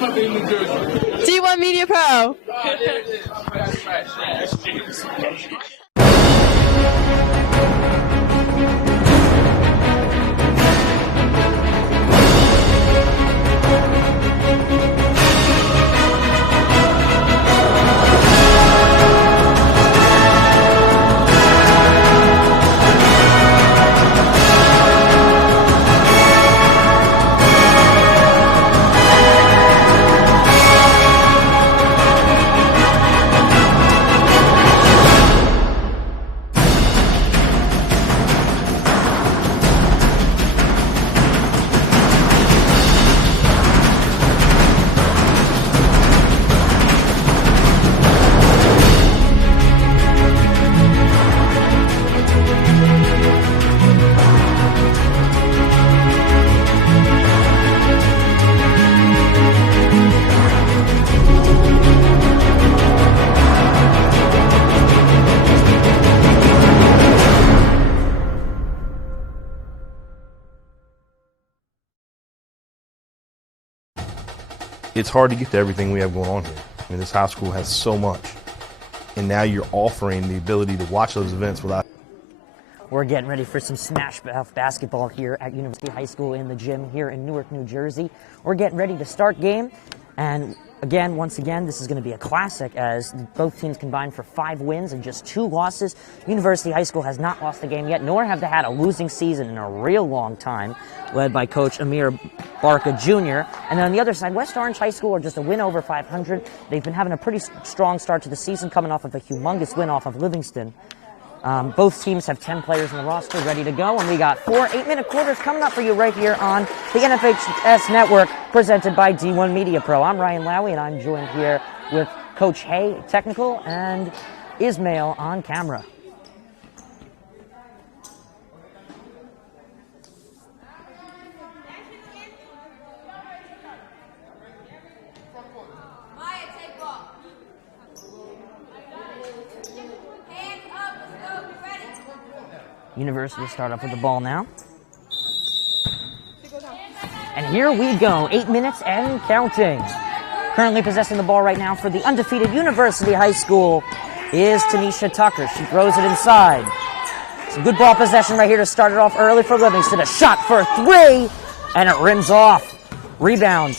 D1 Media Pro. It's hard to get to everything we have going on here. I mean, this high school has so much, and now you're offering the ability to watch those events without. We're getting ready for some smash mouth basketball here at University High School in the gym here in Newark, New Jersey. We're getting ready to start game, and again, once again, this is going to be a classic as both teams combined for 5 wins and just 2 losses. University High School has not lost a game yet, nor have they had a losing season in a real long time, led by Coach Amir Barca Jr. And then on the other side, West Orange High School are just a win over 500. They've been having a pretty strong start to the season, coming off of a humongous win off of Livingston. Both teams have 10 players in the roster ready to go, and we got 4 8-minute quarters coming up for you right here on the NFHS Network, presented by D1 Media Pro. I'm Ryan Lowy, and I'm joined here with Coach Hay, technical, and Ismail on camera. University start up with the ball now. And here we go, 8 minutes and counting. Currently possessing the ball right now for the undefeated University High School is Tanisha Tucker. She throws it inside. Some good ball possession right here to start it off early for Livingston. A shot for 3, and it rims off. Rebound.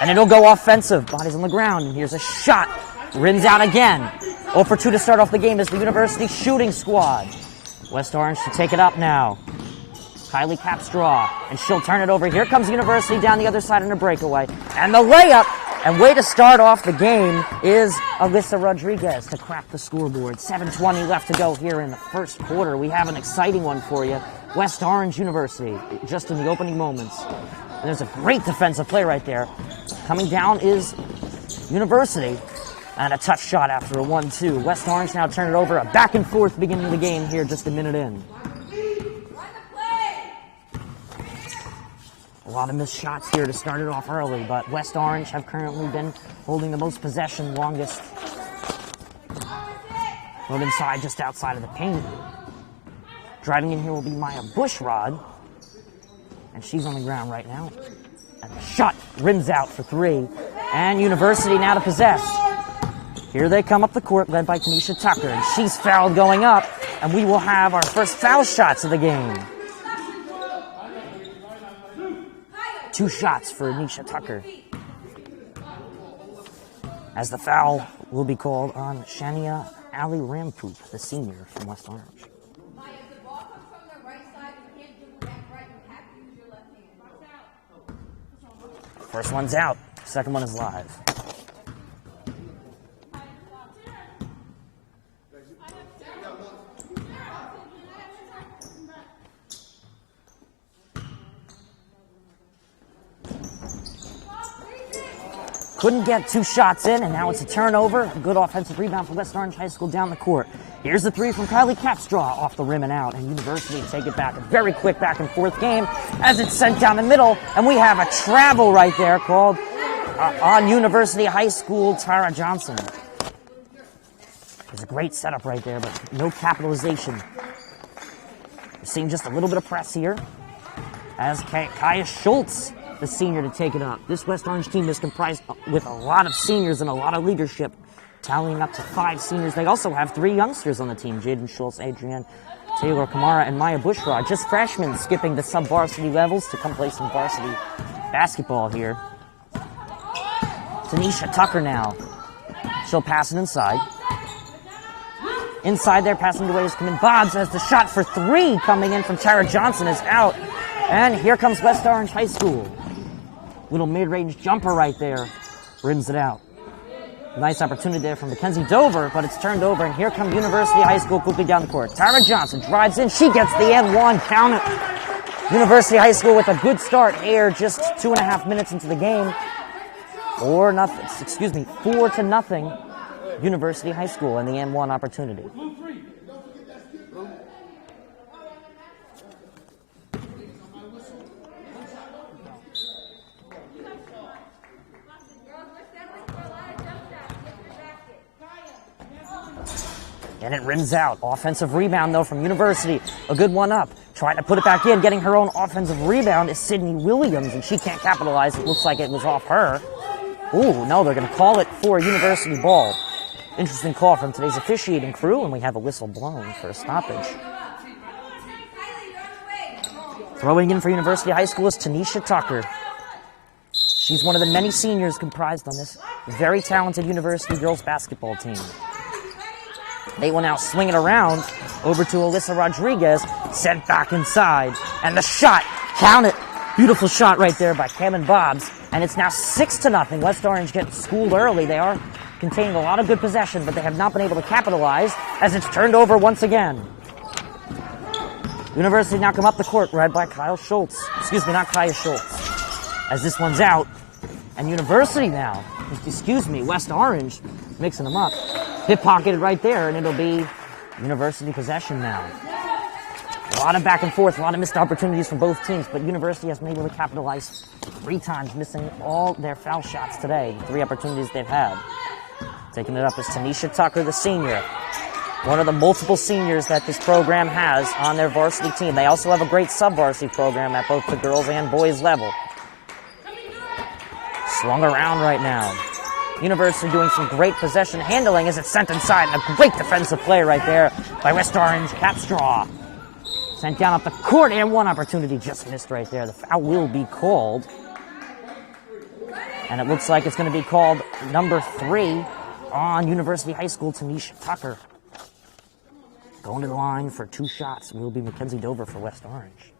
And it'll go offensive. Bodies on the ground, and here's a shot. Rims out again. 0 for 2 to start off the game as the University shooting squad. West Orange to take it up now. Kylie Capstraw, and she'll turn it over. Here comes University down the other side in a breakaway. And the layup, and way to start off the game is Alyssa Rodriguez to crack the scoreboard. 7:20 left to go here in the first quarter. We have an exciting one for you. West Orange University, just in the opening moments. And there's a great defensive play right there. Coming down is University. And a tough shot after a 1-2. West Orange now turn it over. A back and forth beginning of the game here just a minute in. A lot of missed shots here to start it off early, but West Orange have currently been holding the most possession longest. Load inside just outside of the paint. Driving in here will be Maya Bushrod. And she's on the ground right now. And the shot rims out for 3. And University now to possess. Here they come up the court, led by Tanisha Tucker, and she's fouled going up, and we will have our first foul shots of the game. 2 shots for Tanisha Tucker, as the foul will be called on Shania Ali Rampoop, the senior from West Orange. First one's out, second one is live. Couldn't get 2 shots in, and now it's a turnover. A good offensive rebound for West Orange High School down the court. Here's the 3 from Kylie Capstraw off the rim and out, and University take it back. A very quick back and forth game as it's sent down the middle, and we have a travel right there called on University High School, Tara Johnson. There's a great setup right there, but no capitalization. We're seeing just a little bit of press here as Kaya Schultz the senior, to take it up. This West Orange team is comprised with a lot of seniors and a lot of leadership, tallying up to 5 seniors. They also have 3 youngsters on the team, Jaden Schultz, Adrienne Taylor Kamara, and Maya Bushrod. Just freshmen skipping the sub-varsity levels to come play some varsity basketball here. Tanisha Tucker now. She'll pass it inside. Inside there, passing away is coming. Bobs has the shot for 3 coming in from Tara Johnson is out. And here comes West Orange High School. Little mid-range jumper right there. Rims it out. Nice opportunity there from Mackenzie Dover, but it's turned over, and here comes University High School quickly down the court. Tara Johnson drives in. She gets the N1. Count it. University High School with a good start here, just 2.5 minutes into the game. 4-0. University High School and the N1 opportunity. And it rims out. Offensive rebound, though, from University. A good one up. Trying to put it back in. Getting her own offensive rebound is Sydney Williams, and she can't capitalize. It looks like it was off her. Ooh, no, they're going to call it for a University ball. Interesting call from today's officiating crew, and we have a whistle blown for a stoppage. Throwing in for University High School is Tanisha Tucker. She's one of the many seniors comprised on this very talented University girls basketball team. They will now swing it around over to Alyssa Rodriguez, sent back inside, and the shot, count it. Beautiful shot right there by Cameron Bobs, and it's now 6-0. West Orange gets schooled early. They are containing a lot of good possession, but they have not been able to capitalize as it's turned over once again. University now come up the court, led by Kyle Schultz. Excuse me, not Kaya Schultz. As this one's out, and University now, West Orange, mixing them up. Hip pocketed right there, and it'll be University possession now. A lot of back and forth, a lot of missed opportunities from both teams, but University has been able to capitalize 3 times, missing all their foul shots today, 3 opportunities they've had. Taking it up is Tanisha Tucker, the senior. One of the multiple seniors that this program has on their varsity team. They also have a great sub-varsity program at both the girls and boys level. Swung around right now. University doing some great possession handling as it's sent inside, and a great defensive play right there by West Orange Capstraw. Sent down up the court, and one opportunity just missed right there. The foul will be called. And it looks like it's going to be called number 3 on University High School, Tanisha Tucker. Going to the line for 2 shots will be Mackenzie Dover for West Orange.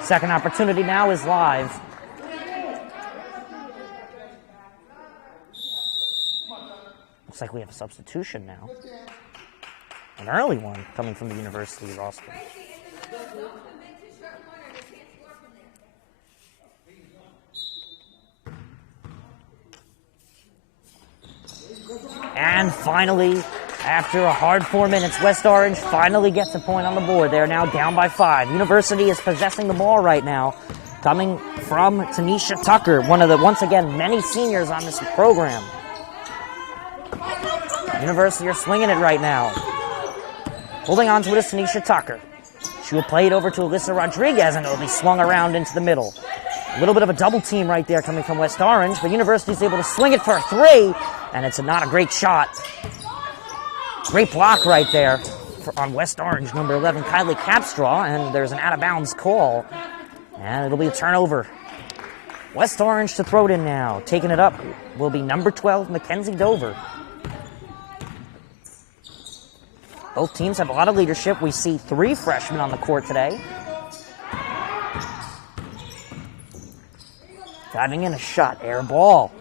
Second opportunity now is live. Looks like we have a substitution now. An early one coming from the University roster. And finally, after a hard 4 minutes, West Orange finally gets a point on the board. They are now down by 5. University is possessing the ball right now, coming from Tanisha Tucker, one of the, once again, many seniors on this program. University are swinging it right now. Holding on to it is Tanisha Tucker. She will play it over to Alyssa Rodriguez, and it will be swung around into the middle. A little bit of a double team right there coming from West Orange, but University is able to swing it for a 3, and it's not a great shot. Great block right there on West Orange, number 11, Kylie Capstraw, and there's an out-of-bounds call, and it'll be a turnover. West Orange to throw it in now. Taking it up will be number 12, Mackenzie Dover. Both teams have a lot of leadership. We see 3 freshmen on the court today. Diving in a shot, air ball.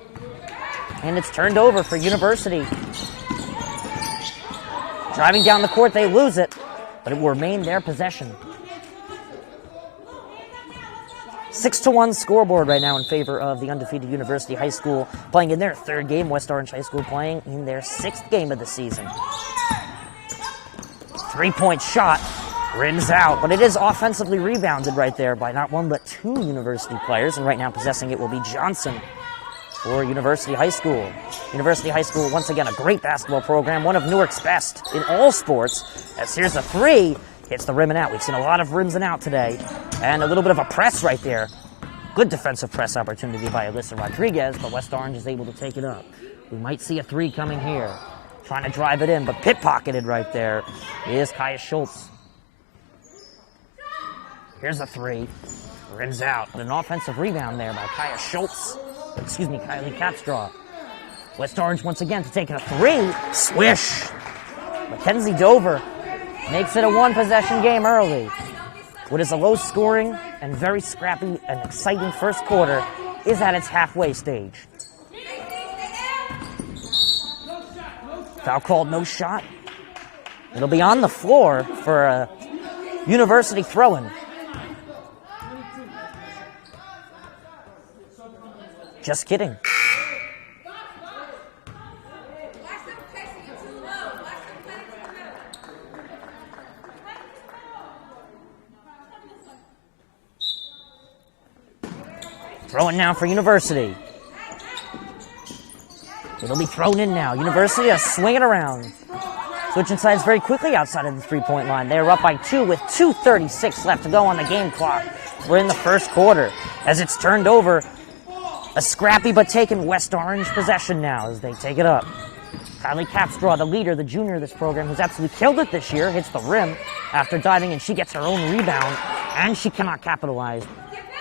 And it's turned over for University. Driving down the court, they lose it, but it will remain their possession. 6-1 scoreboard right now in favor of the undefeated University High School, playing in their 3rd game. West Orange High School playing in their 6th game of the season. 3-point shot, rims out, but it is offensively rebounded right there by not 1 but 2 University players, and right now possessing it will be Johnson for University High School. University High School, once again, a great basketball program, one of Newark's best in all sports, as here's a 3, Hits the rim and out. We've seen a lot of rims and out today. And a little bit of a press right there. Good defensive press opportunity by Alyssa Rodriguez, but West Orange is able to take it up. We might see a three coming here. Trying to drive it in, but pit-pocketed right there is Kaya Schultz. Here's a three. Rims out. But an offensive rebound there by Kaya Schultz. Excuse me, Kylie Capstraw. West Orange once again to take a three. Swish. Mackenzie Dover makes it a one-possession game early. What is a low-scoring and very scrappy and exciting first quarter is at its halfway stage. Foul called, no shot. It'll be on the floor for a University throw-in. Just kidding. Throw-in now for University. It'll be thrown in now. University is swinging around. Switching sides very quickly outside of the three-point line. They're up by 2 with 2:36 left to go on the game clock. We're in the first quarter. As it's turned over, a scrappy but taken West Orange possession now as they take it up. Kylie Capstraw, the leader, the junior of this program, who's absolutely killed it this year, hits the rim after diving, and she gets her own rebound, and she cannot capitalize.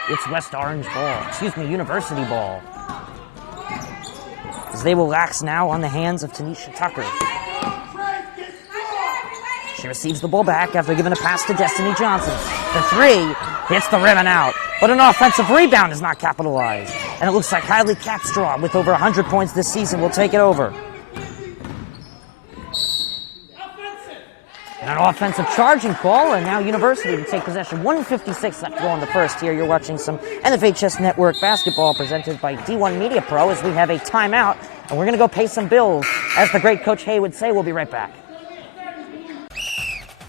It's West Orange ball. Excuse me, University ball. As they will relax now on the hands of Tanisha Tucker. She receives the ball back after giving a pass to Destiny Johnson. The three hits the rim and out, but an offensive rebound is not capitalized. And it looks like Kylie Capstraw, with over 100 points this season, will take it over. And an offensive charging call, and now University to take possession. 1:56 left to go in the first here. You're watching some NFHS Network basketball presented by D1 Media Pro as we have a timeout, and we're going to go pay some bills. As the great Coach Hay would say, we'll be right back.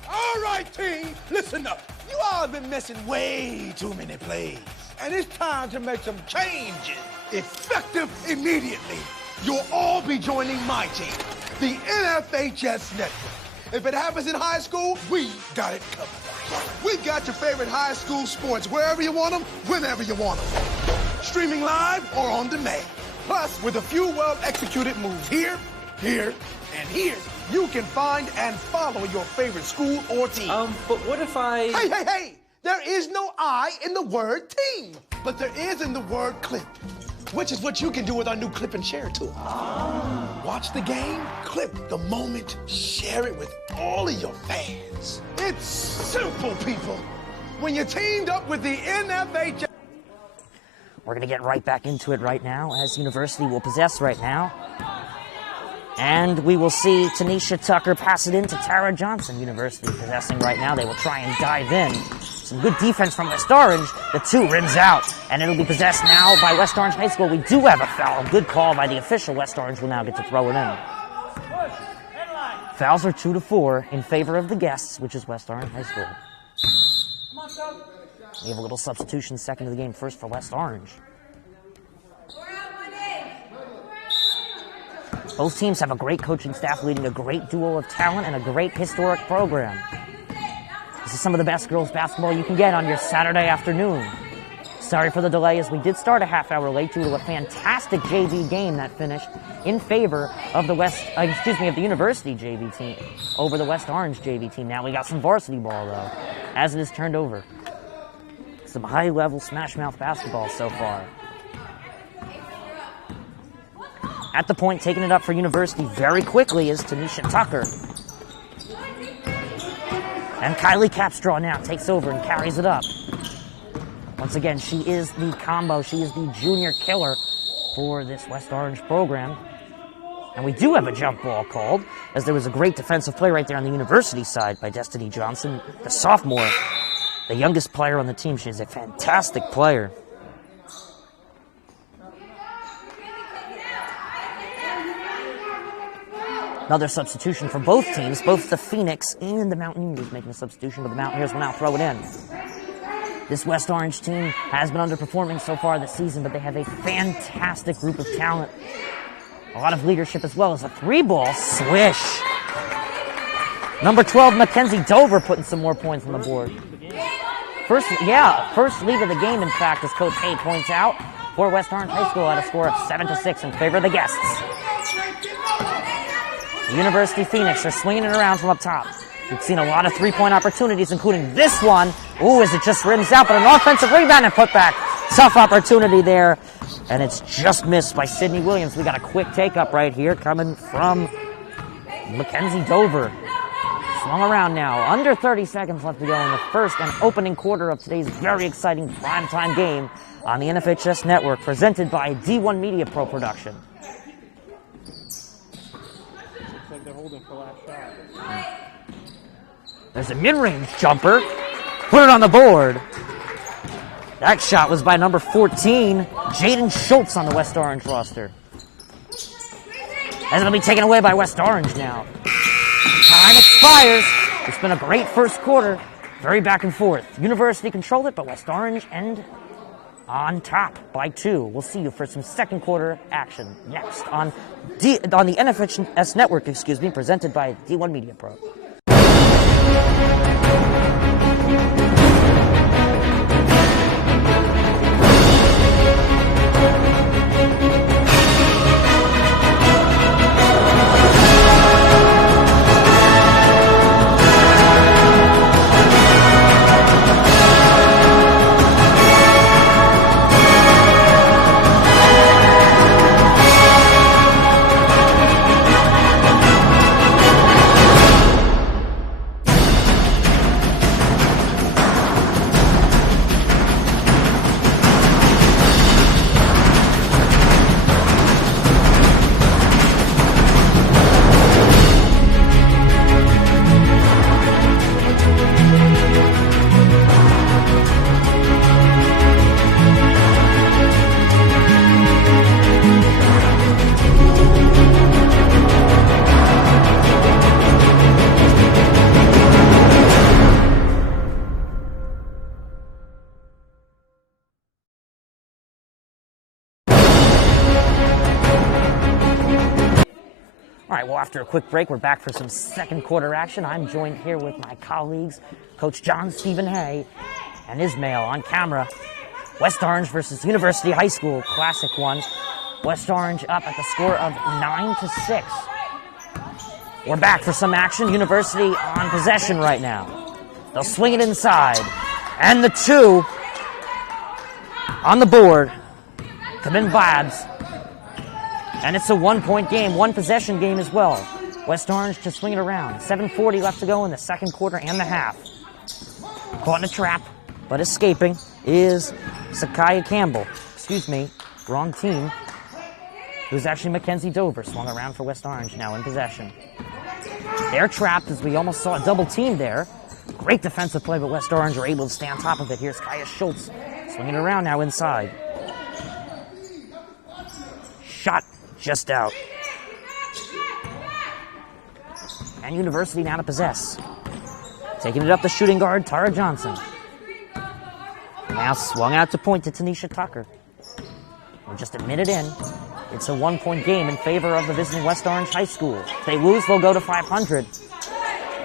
All right, team, listen up. You all have been missing way too many plays, and it's time to make some changes. Effective immediately. You'll all be joining my team, the NFHS Network. If it happens in high school, we got it covered. We've got your favorite high school sports wherever you want them, whenever you want them. Streaming live or on demand. Plus, with a few well-executed moves here, here, and here, you can find and follow your favorite school or team. But what if I... Hey! There is no I in the word team, but there is in the word clip, which is what you can do with our new clip and share tool. Watch the game, clip the moment, share it with all of your fans. It's simple, people. When you're teamed up with the NFHS. We're going to get right back into it right now, as University will possess right now. And we will see Tanisha Tucker pass it in to Tara Johnson. University possessing right now. They will try and dive in. Some good defense from West Orange. The two rims out, and it'll be possessed now by West Orange High School. We do have a foul. Good call by the official. West Orange will now get to throw it in. Fouls are 2-4 in favor of the guests, which is West Orange High School. We have a little substitution second of the game first for West Orange. Both teams have a great coaching staff leading a great duo of talent and a great historic program. This is some of the best girls basketball you can get on your Saturday afternoon. Sorry for the delay, as we did start a half hour late due to a fantastic JV game that finished in favor of the the University JV team over the West Orange JV team. Now we got some varsity ball though, as it is turned over. Some high-level smash-mouth basketball so far. At the point, taking it up for University very quickly is Tanisha Tucker. And Kylie Capstraw now takes over and carries it up. Once again, she is the combo. She is the junior killer for this West Orange program. And we do have a jump ball called, as there was a great defensive play right there on the University side by Destiny Johnson, the sophomore, the youngest player on the team. She is a fantastic player. Another substitution for both teams. Both the Phoenix and the Mountaineers making a substitution, but the Mountaineers will now throw it in. This West Orange team has been underperforming so far this season, but they have a fantastic group of talent. A lot of leadership as well as a three-ball swish. Number 12, Mackenzie Dover, putting some more points on the board. First lead of the game, in fact, as Coach Hay points out, for West Orange High School at a score of 7-6 in favor of the guests. The University Phoenix are swinging it around from up top. We've seen a lot of three-point opportunities, including this one. Ooh, as it just rims out, but an offensive rebound and putback. Tough opportunity there, and it's just missed by Sydney Williams. We got a quick take-up right here coming from Mackenzie Dover. Swung around now. Under 30 seconds left to go in the first and opening quarter of today's very exciting primetime game on the NFHS Network, presented by D1 Media Pro Production. There's a mid-range jumper. Put it on the board. That shot was by number 14, Jaden Schultz on the West Orange roster. That's going to be taken away by West Orange now. Time expires. It's been a great first quarter. Very back and forth. University controlled it, but West Orange end on top by 2. We'll see you for some second quarter action next on the NFHS Network, presented by D1 Media Pro. All right, well, after a quick break, we're back for some second quarter action. I'm joined here with my colleagues, Coach John Stephen Hay and Ismail on camera. West Orange versus University High School, classic one. West Orange up at the score of 9-6. We're back for some action. University on possession right now. They'll swing it inside. And the 2 on the board. Kamin Babs. And it's a 1-point game, 1-possession game as well. West Orange just swing it around. 7:40 left to go in the second quarter and the half. Caught in a trap, but escaping is Sakaya Campbell. Wrong team. It was actually Mackenzie Dover. Swung around for West Orange, now in possession. They're trapped as we almost saw a double team there. Great defensive play, but West Orange are able to stay on top of it. Here's Kaya Schultz swinging around now inside. Shot just out. And University now to possess. Taking it up the shooting guard, Tara Johnson. Now swung out to point to Tanisha Tucker. We're just a minute in. It's a 1-point game in favor of the visiting West Orange High School. If they lose, they'll go to 500.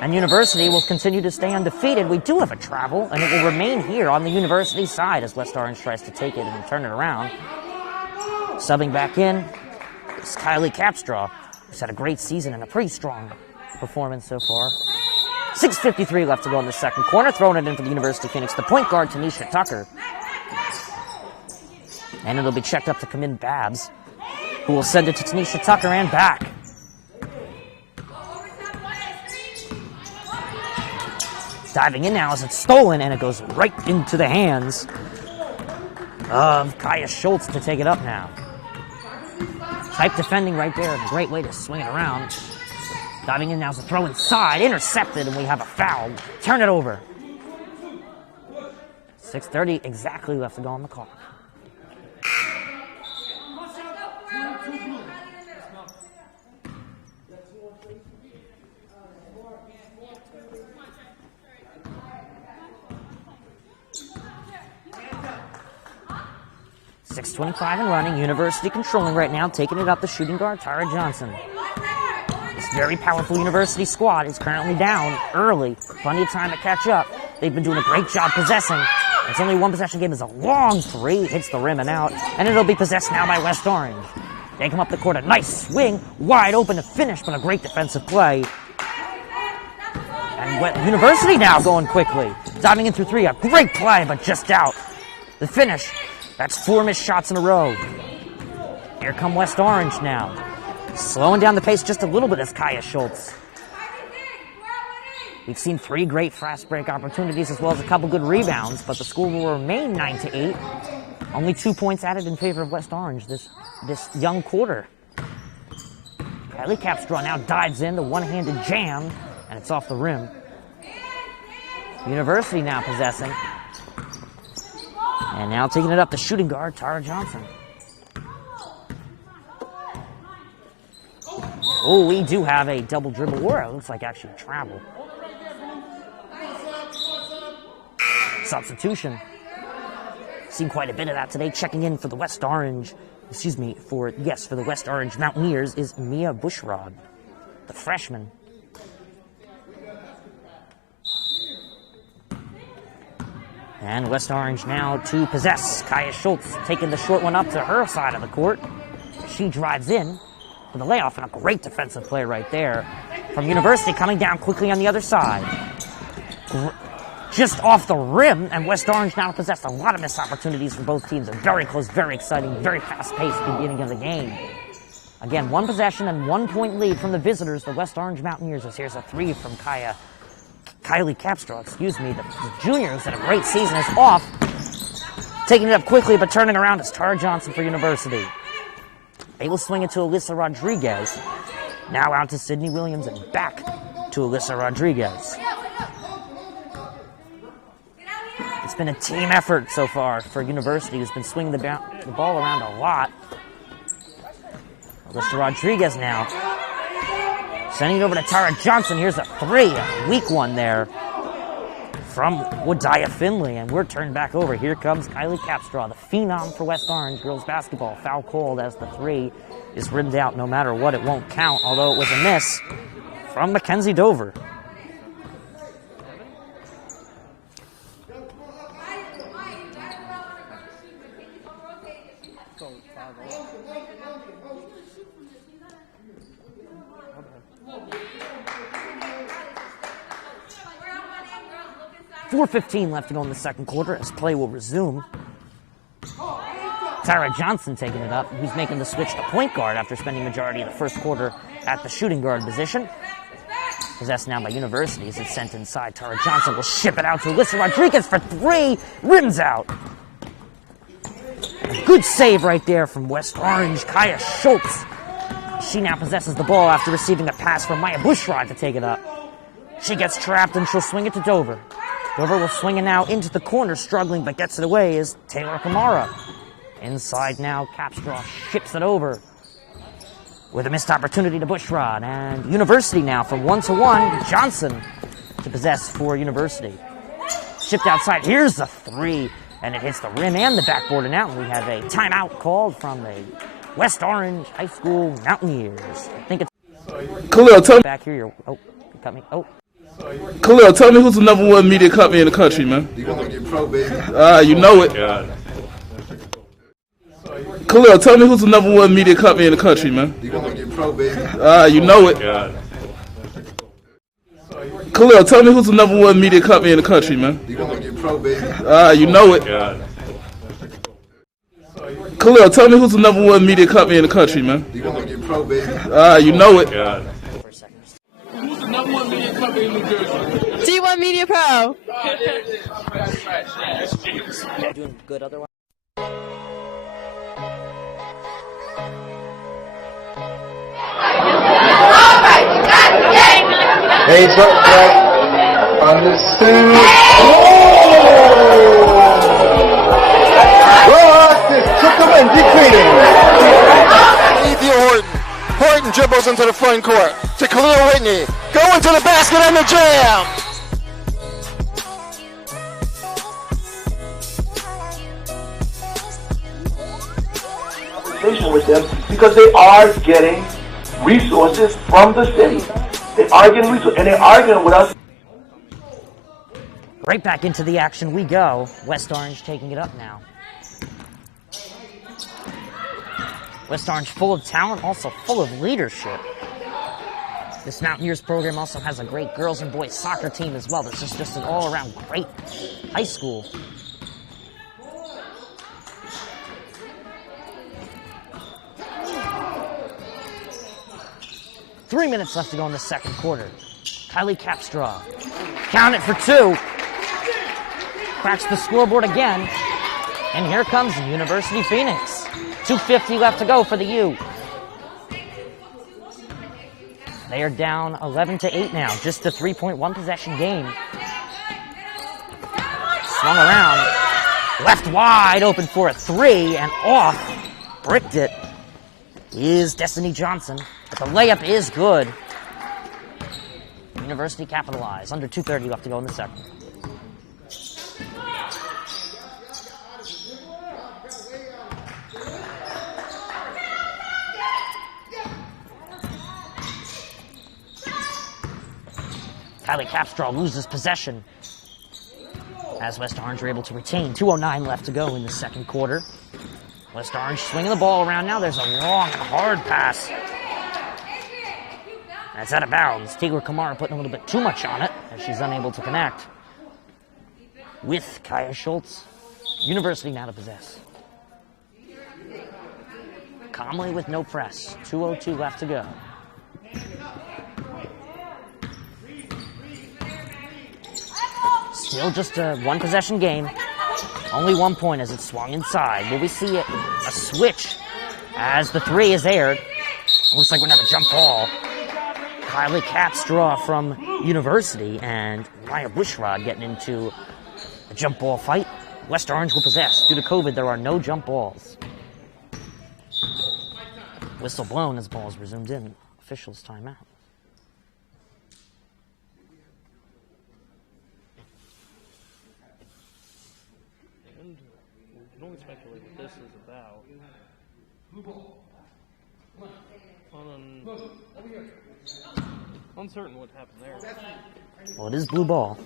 And University will continue to stay undefeated. We do have a travel, and it will remain here on the University side as West Orange tries to take it and turn it around. Subbing back in is Kylie Capstraw, who's had a great season and a pretty strong performance so far. 6:53 left to go in the second quarter. Throwing it in for the University Phoenix. The point guard, Tanisha Tucker. And it'll be checked up to Kamin Babs, who will send it to Tanisha Tucker and back. Diving in now as it's stolen, and it goes right into the hands of Kaya Schultz to take it up now. Tight defending right there. A great way to swing it around. Diving in now is a throw inside. Intercepted, and we have a foul. Turn it over. 6:30 exactly left to go on the clock. .6:25 and running. University controlling right now, taking it up the shooting guard, Tara Johnson. very powerful University squad is currently down early. Plenty of time to catch up. They've been doing a great job possessing. It's only one possession game. It's a long three. Hits the rim and out. And it'll be possessed now by West Orange. They come up the court. A nice swing. Wide open to finish, but a great defensive play. And University now going quickly. Diving in through three. A great play, but just out. The finish. That's 4 missed shots in a row. Here come West Orange now. Slowing down the pace just a little bit is Kaya Schultz. We've seen 3 great fast break opportunities as well as a couple good rebounds, but the score will remain 9-8. Only 2 points added in favor of West Orange this young quarter. Kylie Capstraw now dives in, the one-handed jam, and it's off the rim. University now possessing. And now taking it up, the shooting guard, Tara Johnson. Oh, we do have a double dribble, or it looks like actually travel. Substitution. Seen quite a bit of that today. Checking in for the West Orange, for the West Orange Mountaineers is Mia Bushrod, the freshman. And West Orange now to possess. Kaya Schultz taking the short one up to her side of the court. She drives in for the layoff, and a great defensive play right there from University, coming down quickly on the other side. Just off the rim, and West Orange now possessed a lot of missed opportunities for both teams. A very close, very exciting, very fast-paced beginning of the game. Again, 1 possession and 1 point lead from the visitors, the West Orange Mountaineers, as here's a 3 from Kylie Capstraw, the junior who's had a great season, is off. Taking it up quickly, but turning around is Tara Johnson for University. They will swing it to Alyssa Rodriguez. Now out to Sydney Williams and back to Alyssa Rodriguez. It's been a team effort so far for University, who's been swinging the ball around a lot. Alyssa Rodriguez now. Sending it over to Tara Johnson. Here's a 3, a weak one there from Wadaya Finley. And we're turned back over. Here comes Kylie Capstraw, the phenom for West Orange girls basketball. Foul called as the 3 is rimmed out. No matter what, it won't count, although it was a miss from Mackenzie Dover. .4:15 left to go in the second quarter as play will resume. Tara Johnson taking it up, who's making the switch to point guard after spending majority of the first quarter at the shooting guard position. Possessed now by University as it's sent inside. Tara Johnson will ship it out to Alyssa Rodriguez for 3, rims out. A good save right there from West Orange, Kaya Schultz. She now possesses the ball after receiving a pass from Maya Bushrod to take it up. She gets trapped and she'll swing it to Dover. Dover will swing it now into the corner, struggling, but gets it away is Taylor Kamara. Inside now, Capstraw ships it over with a missed opportunity to Bushrod. And University now from 1-1, Johnson to possess for University. Shipped outside, here's the 3, and it hits the rim and the backboard, and now we have a timeout called from the West Orange High School Mountaineers. I think it's Khalil, tell me. Back here, you cut me. Khalil, tell me who's the #1 media company in the country, man. You gonna get pro, baby? You know it. Khalil, tell me who's the #1 media company in the country, man. You gonna get pro, baby? You know it. Khalil, tell me who's the #1 media company in the country, man. You gonna get pro, baby? You know it. Khalil, tell me who's the #1 media company in the country, man. You gonna get pro, baby? You know it. Who's the #1 media company in New Jersey? D1 Media Pro. doing good otherwise. Hey, but understood. Took him and defeated. Ethiel Horton. Horton dribbles into the front court to Khalil Whitney. Going to the basket and the jam. With them because they are getting resources from the city. They're arguing resources, and they're arguing with us. Right back into the action we go. West Orange taking it up now. West Orange full of talent, also full of leadership. This Mountaineers program also has a great girls and boys soccer team as well. This is just an all-around great high school. Three minutes left to go in the second quarter. Kylie Capstraw. Count it for two. Cracks the scoreboard again. And here comes University Phoenix. 2:50 left to go for the U. They are down 11-8 now. Just a 3.1 possession game. Swung around. Left wide open for a three and off. Bricked it is Destiny Johnson. But the layup is good. University capitalized. Under 2:30 left to go in the second. Kylie Capstraw loses possession as West Orange are able to retain. 2:09 left to go in the second quarter. West Orange swinging the ball around now. There's a long, hard pass. That's out of bounds. Tigler Kamara putting a little bit too much on it as she's unable to connect with Kaya Schultz. University now to possess. Comley with no press. 2:02 left to go. Still just a one possession game. Only 1 point as it swung inside. Will we see a switch as the three is aired? Looks like we're going to have a jump ball. Kylie Capstraw from University and Maya Bushrod getting into a jump ball fight. West Orange will possess. Due to COVID, there are no jump balls. Whistle blown as ball is resumed in. Officials timeout. You can only speculate what this is about. Uncertain what happened there. Well, it is blue ball.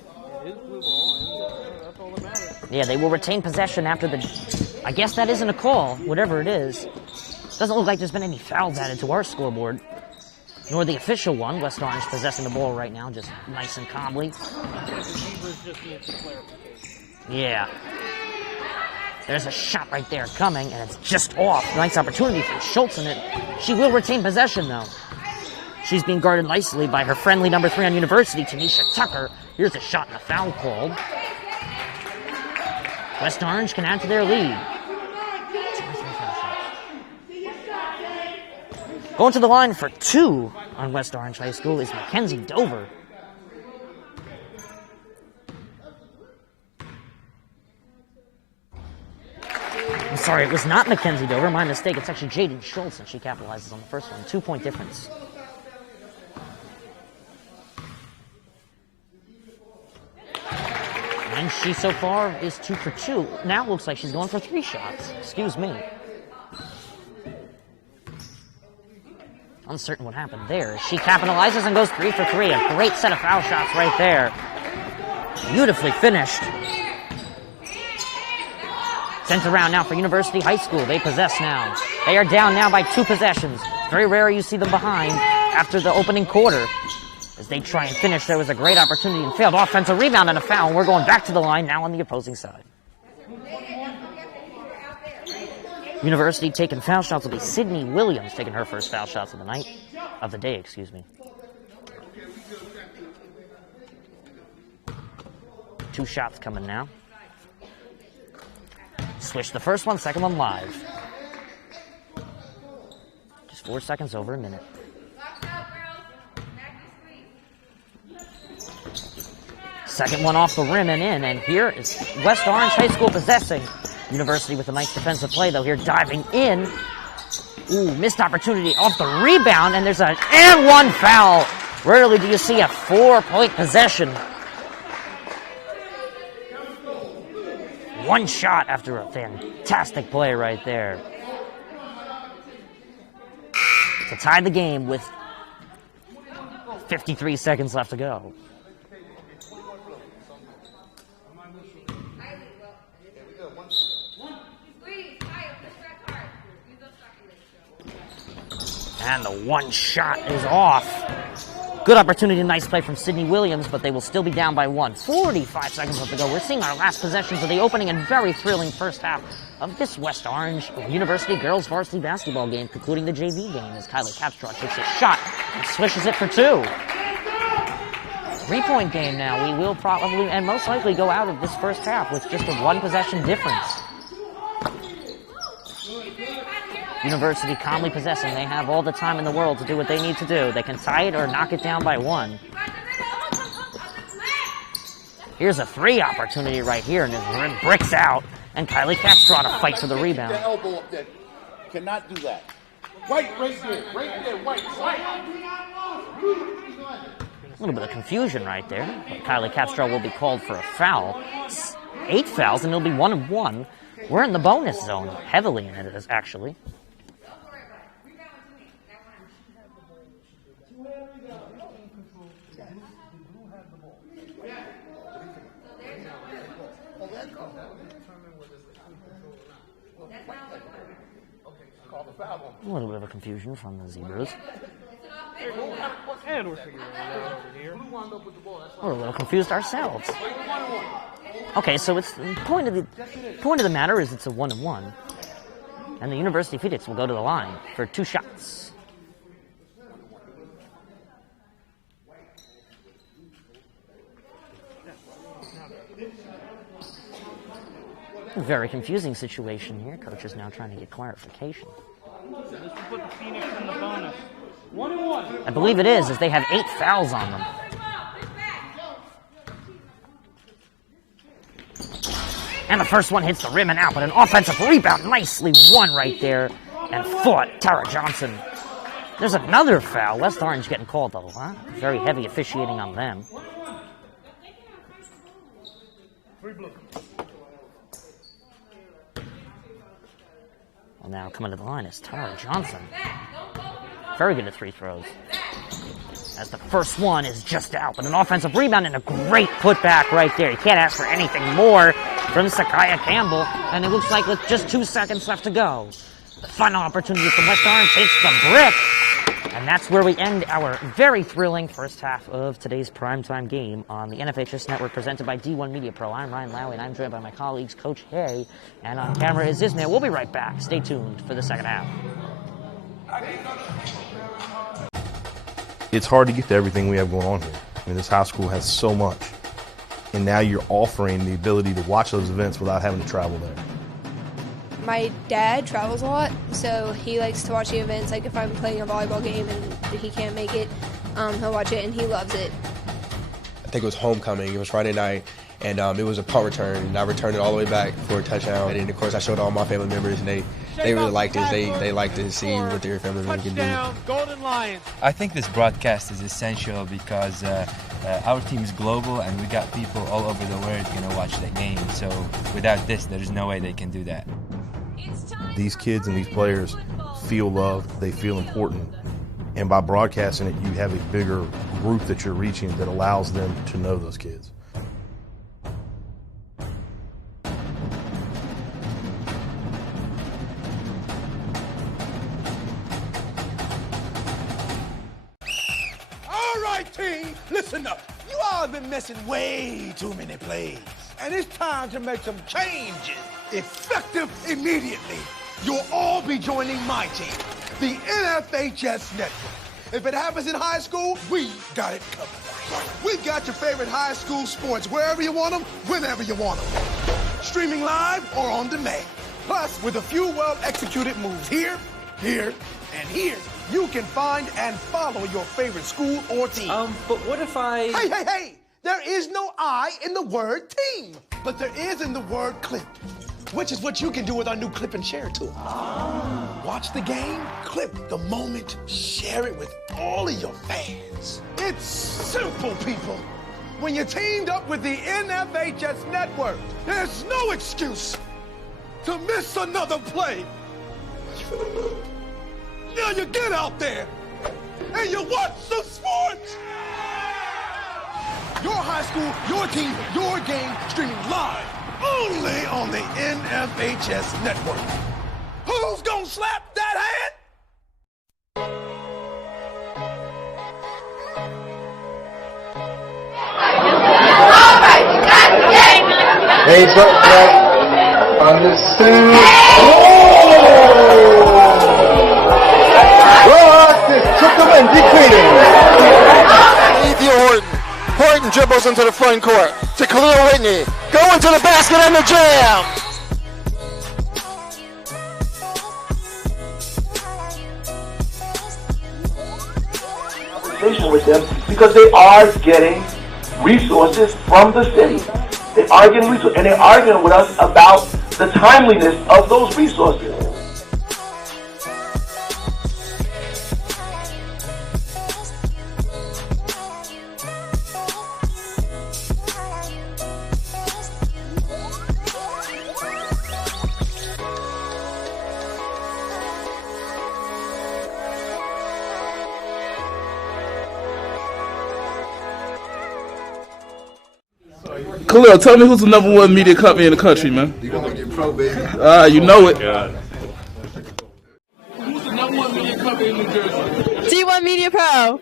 It is blue ball, and that's all that matters. Yeah, they will retain possession after the... I guess that isn't a call, whatever it is. Doesn't look like there's been any fouls added to our scoreboard. Nor the official one. West Orange possessing the ball right now, just nice and calmly. Yeah. There's a shot right there coming, and it's just off. Nice opportunity for Schultz in it. She will retain possession, though. She's being guarded nicely by her friendly number 3 on University, Tanisha Tucker. Here's a shot and a foul called. West Orange can add to their lead. Going to the line for 2 on West Orange High School is Mackenzie Dover. I'm sorry, it was not Mackenzie Dover. My mistake. It's actually Jaden Schultz, and she capitalizes on the first one. 2-point difference. And she so far is 2 for 2. Now looks like she's going for 3 shots. Excuse me. Uncertain what happened there. She capitalizes and goes 3 for 3. A great set of foul shots right there. Beautifully finished. Sent around now for University High School. They possess now. They are down now by 2 possessions. Very rare you see them behind after the opening quarter. As they try and finish, there was a great opportunity and failed. Offensive rebound and a foul. We're going back to the line now on the opposing side. University taking foul shots will be Sydney Williams taking her first foul shots of the night, of the day, excuse me. 2 shots coming now. Swish the first one, second one live. Just 4 seconds over a minute. Second one off the rim and in, and here is West Orange High School possessing. University with a nice defensive play, though, here diving in. Ooh, missed opportunity off the rebound, and there's an and 1 foul. Rarely do you see a 4-point possession. 1 shot after a fantastic play right there. to tie the game with 53 seconds left to go. And the one shot is off. Good opportunity, nice play from Sydney Williams, but they will still be down by one. 45 seconds left to go. We're seeing our last possessions of the opening and very thrilling first half of this West Orange University girls varsity basketball game, concluding the JV game as Kylie Capstraw takes a shot and swishes it for two. 3-point game now. We will probably and most likely go out of this first half with just a one possession difference. University calmly possessing. They have all the time in the world to do what they need to do. They can tie it or knock it down by one. Here's a three opportunity right here, and it bricks out. And Kylie Capstraw to fight for the rebound. Elbow up there. Cannot do that. White right there. White. A little bit of confusion right there. But Kylie Capstraw will be called for a foul. 8 fouls, and it'll be 1-1. We're in the bonus zone, heavily in it, actually. A little bit of a confusion from the Zebras. And we're figuring it out over here. We're a little confused ourselves. Okay, so it's the point of the matter is it's a 1-1, and the University Phoenix will go to the line for 2 shots. A very confusing situation here. Coach is now trying to get clarification. Put the Phoenix in the bonus. 1-1. I believe it is, as they have 8 fouls on them. And the first one hits the rim and out, but an offensive rebound nicely won right there and fought Tara Johnson. There's another foul. West Orange getting called, though, huh? Very heavy officiating on them. Well, now coming to the line is Tara Johnson. Very good at free throws. As the first one is just out, but an offensive rebound and a great putback right there. You can't ask for anything more from Sakaya Campbell, and it looks like with just 2 seconds left to go. The final opportunity from West Orange takes the brick, and that's where we end our very thrilling first half of today's primetime game on the NFHS Network presented by D1 Media Pro. I'm Ryan Lowry, and I'm joined by my colleagues, Coach Hay, and on camera is Ismail. We'll be right back. Stay tuned for the second half. It's hard to get to everything we have going on here. I mean, this high school has so much. And now you're offering the ability to watch those events without having to travel there. My dad travels a lot, so he likes to watch the events. Like if I'm playing a volleyball game and he can't make it, he'll watch it and he loves it. I think it was homecoming. It was Friday night, and it was a punt return. And I returned it all the way back for a touchdown. And of course, I showed all my family members, and they really liked it. They like to see what their family members can do. Golden Lions. I think this broadcast is essential because our team is global, and we got people all over the world going to watch the game. So without this, there's no way they can do that. These kids and these players feel loved, they feel important, and by broadcasting it, you have a bigger group that you're reaching that allows them to know those kids. All right, team, listen up. You all have been missing way too many plays, and it's time to make some changes. Effective immediately. You'll all be joining my team, the NFHS Network. If it happens in high school, we got it covered. We've got your favorite high school sports wherever you want them, whenever you want them. Streaming live or on demand. Plus, with a few well-executed moves here, here, and here, you can find and follow your favorite school or team. But what if I... Hey! There is no I in the word team, but there is in the word clip, which is what you can do with our new Clip and Share tool. Watch the game, clip the moment, share it with all of your fans. It's simple, people. When you're teamed up with the NFHS Network, there's no excuse to miss another play. Now you get out there and you watch some sports. Your high school, your team, your game, streaming live only on the NFHS network. Who's gonna slap that hand? Hey, understood. Took him and decreasing. Ethan Horton. Horton dribbles into the front court to Khalil Whitney. Going to the basket and the jam. With them because they are getting resources from the city. They are getting resources, and they're arguing with us about the timeliness of those resources. Khalil, tell me who's the #1 media company in the country, man. You gonna get pro, baby. You know it. Who's the #1 media company in New Jersey? D1 Media Pro.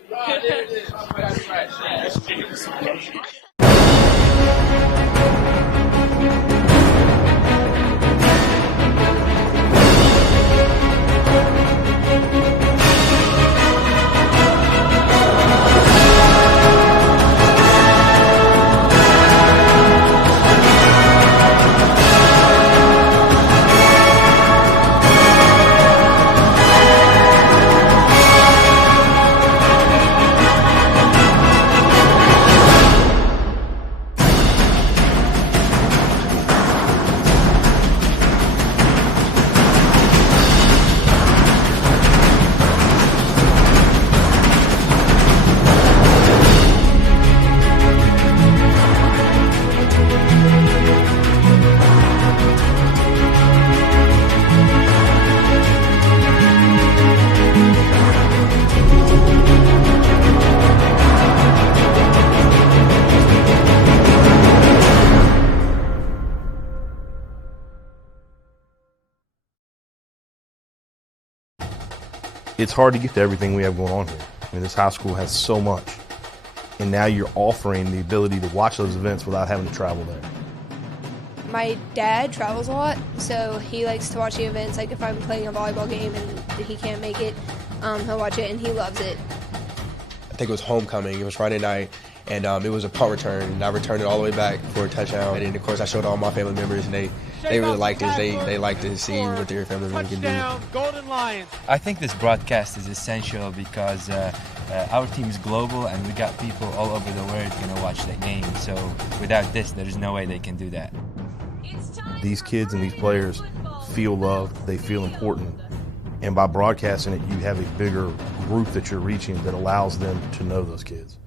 It's hard to get to everything we have going on here. I mean, this high school has so much. And now you're offering the ability to watch those events without having to travel there. My dad travels a lot, so he likes to watch the events. Like if I'm playing a volleyball game and he can't make it, he'll watch it and he loves it. I think it was homecoming. It was Friday night, and it was a punt return. And I returned it all the way back for a touchdown. And then, of course, I showed all my family members, and they really liked it. They like to see what their family members can do. Golden Lions. I think this broadcast is essential because our team is global and we got people all over the world watch the game. So without this, there's no way they can do that. These kids and these players feel loved, they feel important. And by broadcasting it, you have a bigger group that you're reaching that allows them to know those kids.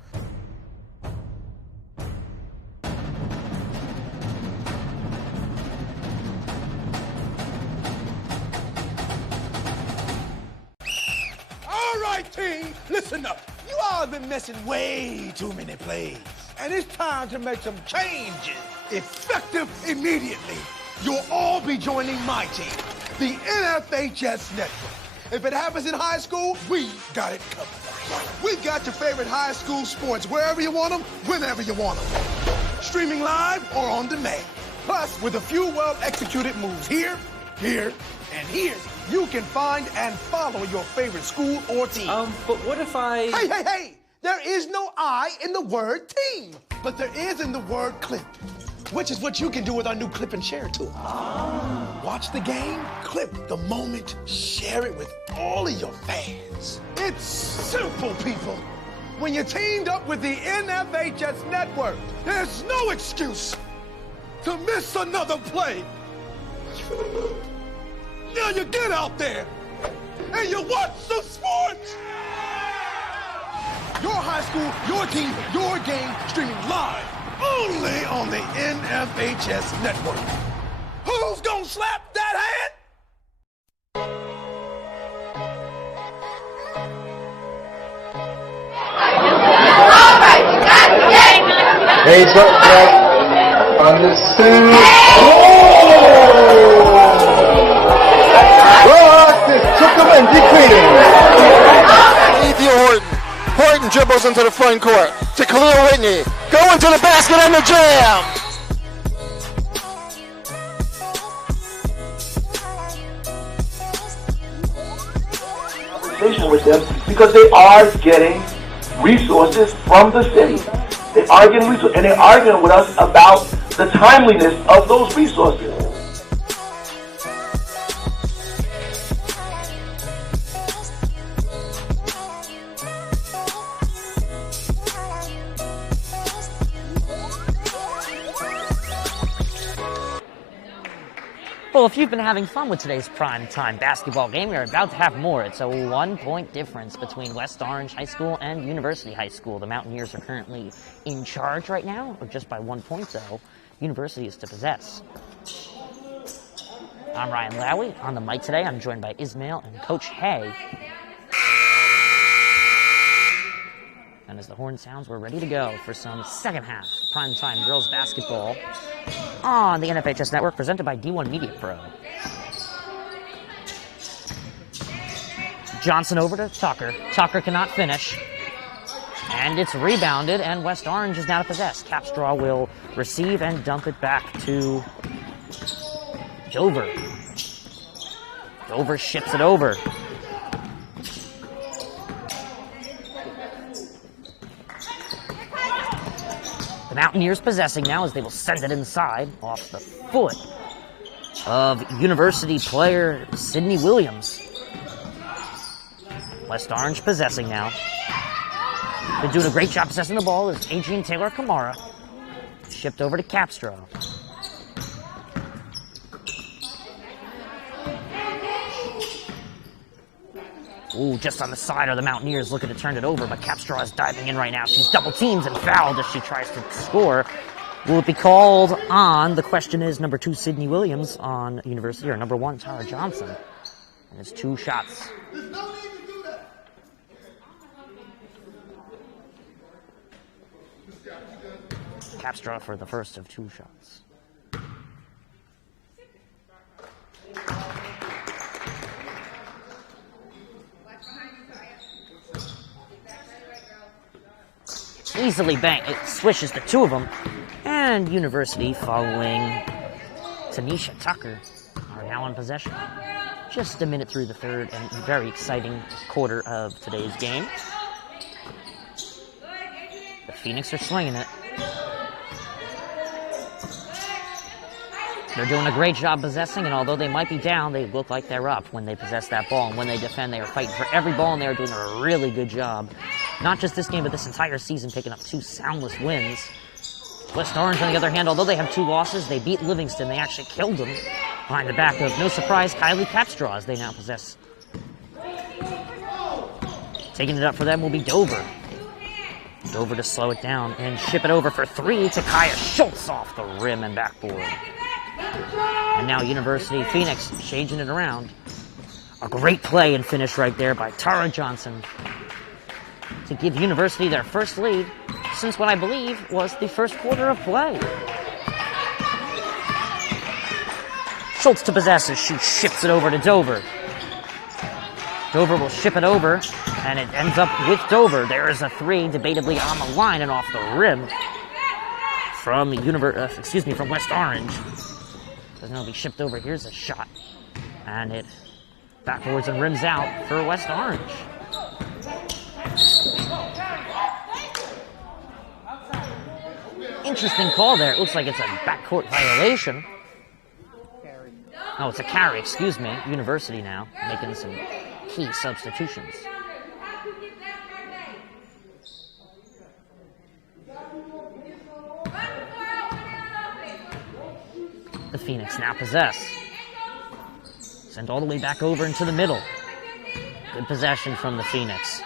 All right, team, listen up. You all have been missing way too many plays. And it's time to make some changes, effective immediately. You'll all be joining my team, the NFHS Network. If it happens in high school, we got it covered. We've got your favorite high school sports wherever you want them, whenever you want them. Streaming live or on demand. Plus, with a few well-executed moves here, here, and here, you can find and follow your favorite school or team. But what if I... Hey! There is no I in the word team, but there is in the word clip, which is what you can do with our new Clip and Share tool. Watch the game, clip the moment, share it with all of your fans. It's simple, people. When you're teamed up with the NFHS Network, there's no excuse to miss another play. Now you get out there and you watch some sports. Your high school, your team, your game, streaming live only on the NFHS Network. Who's gonna slap that hand? Heads up, Jack. Understood. Took him and decreed Ethan Horton. Horton dribbles into the front court to Khalil Whitney. Going to the basket and the jam. With them because they are getting resources from the city. They are getting resources, and they're arguing with us about the timeliness of those resources. Well, if you've been having fun with today's primetime basketball game, you're about to have more. It's a 1-point difference between West Orange High School and University High School. The Mountaineers are currently in charge right now, or just by 1 point, though. University is to possess. I'm Ryan Lowy. On the mic today, I'm joined by Ismail and Coach Hay. And as the horn sounds, we're ready to go for some second half primetime girls basketball on the NFHS Network, presented by D1 Media Pro. Johnson over to Tucker. Tucker cannot finish. And it's rebounded, and West Orange is now to possess. Capstraw will receive and dump it back to Dover. Dover ships it over. The Mountaineers possessing now as they will send it inside off the foot of University player Sydney Williams. West Orange possessing now. Been doing a great job possessing the ball is Adrian Taylor Kamara. Shipped over to Capstraw. Ooh, just on the side are the Mountaineers looking to turn it over, but Capstraw is diving in right now. She's double teamed and fouled as she tries to score. Will it be called on? The question is number 2, Sydney Williams on University, or number 1, Tara Johnson. And it's 2 shots. Capstraw for the first of 2 shots. Easily banked. It swishes the 2 of them. And University, following Tanisha Tucker, are now in possession. Just a minute through the third and very exciting quarter of today's game. The Phoenix are slinging it. They're doing a great job possessing, and although they might be down, they look like they're up when they possess that ball. And when they defend, they are fighting for every ball, and they are doing a really good job. Not just this game, but this entire season, picking up 2 soundless wins. West Orange, on the other hand, although they have 2 losses, they beat Livingston. They actually killed them behind the back of, no surprise, Kylie Capstraw, as they now possess. Taking it up for them will be Dover. Dover to slow it down and ship it over for 3 to Kaya Schultz off the rim and backboard. And now University Phoenix changing it around. A great play and finish right there by Tara Johnson to give University their first lead since what I believe was the first quarter of play. Schultz to possess as she ships it over to Dover. Dover will ship it over, and it ends up with Dover. There is a 3 debatably on the line and off the rim from from West Orange. Doesn't know be shipped over. Here's a shot, and it backwards and rims out for West Orange. Interesting call there. It looks like it's a backcourt violation. Oh, it's a carry, excuse me. University now making some key substitutions. The Phoenix now possess. Sent all the way back over into the middle. Good possession from the Phoenix.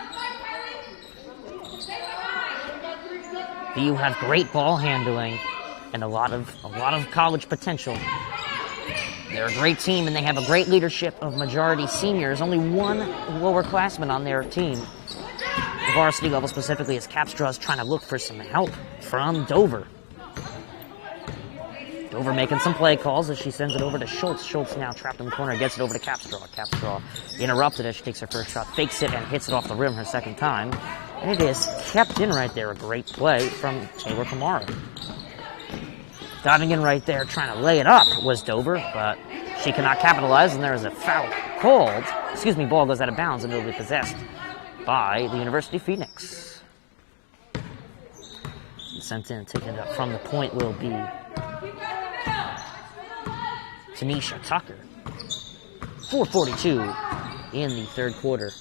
You have great ball handling and a lot of college potential. They're a great team, and they have a great leadership of majority seniors. Only 1 lowerclassman on their team. The varsity level specifically, as Capstraw is trying to look for some help from Dover. Dover making some play calls as she sends it over to Schultz. Schultz now trapped in the corner, gets it over to Capstraw. Capstraw interrupted as she takes her first shot, fakes it, and hits it off the rim her second time. And it is kept in right there. A great play from Taylor Kamara. Diving in right there, trying to lay it up was Dover, but she cannot capitalize, and there is a foul called. Ball goes out of bounds, and it'll be possessed by the University of Phoenix. Sent in, taken it up from the point will be Tanisha Tucker. 4:42 in the third quarter.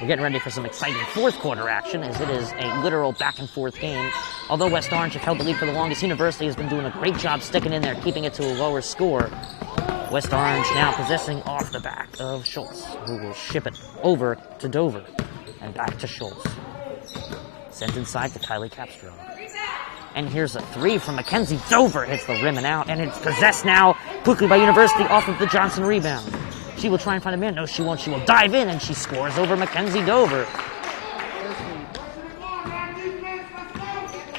We're getting ready for some exciting fourth quarter action, as it is a literal back and forth game. Although West Orange have held the lead for the longest, University has been doing a great job sticking in there, keeping it to a lower score. West Orange now possessing off the back of Schultz, who will ship it over to Dover and back to Schultz. Sent inside to Kylie Capstraw. And here's a three from Mackenzie Dover. Hits the rim and out, and it's possessed now quickly by University off of the Johnson rebound. She will try and find a man. No, she won't. She will dive in, and she scores over Mackenzie Dover.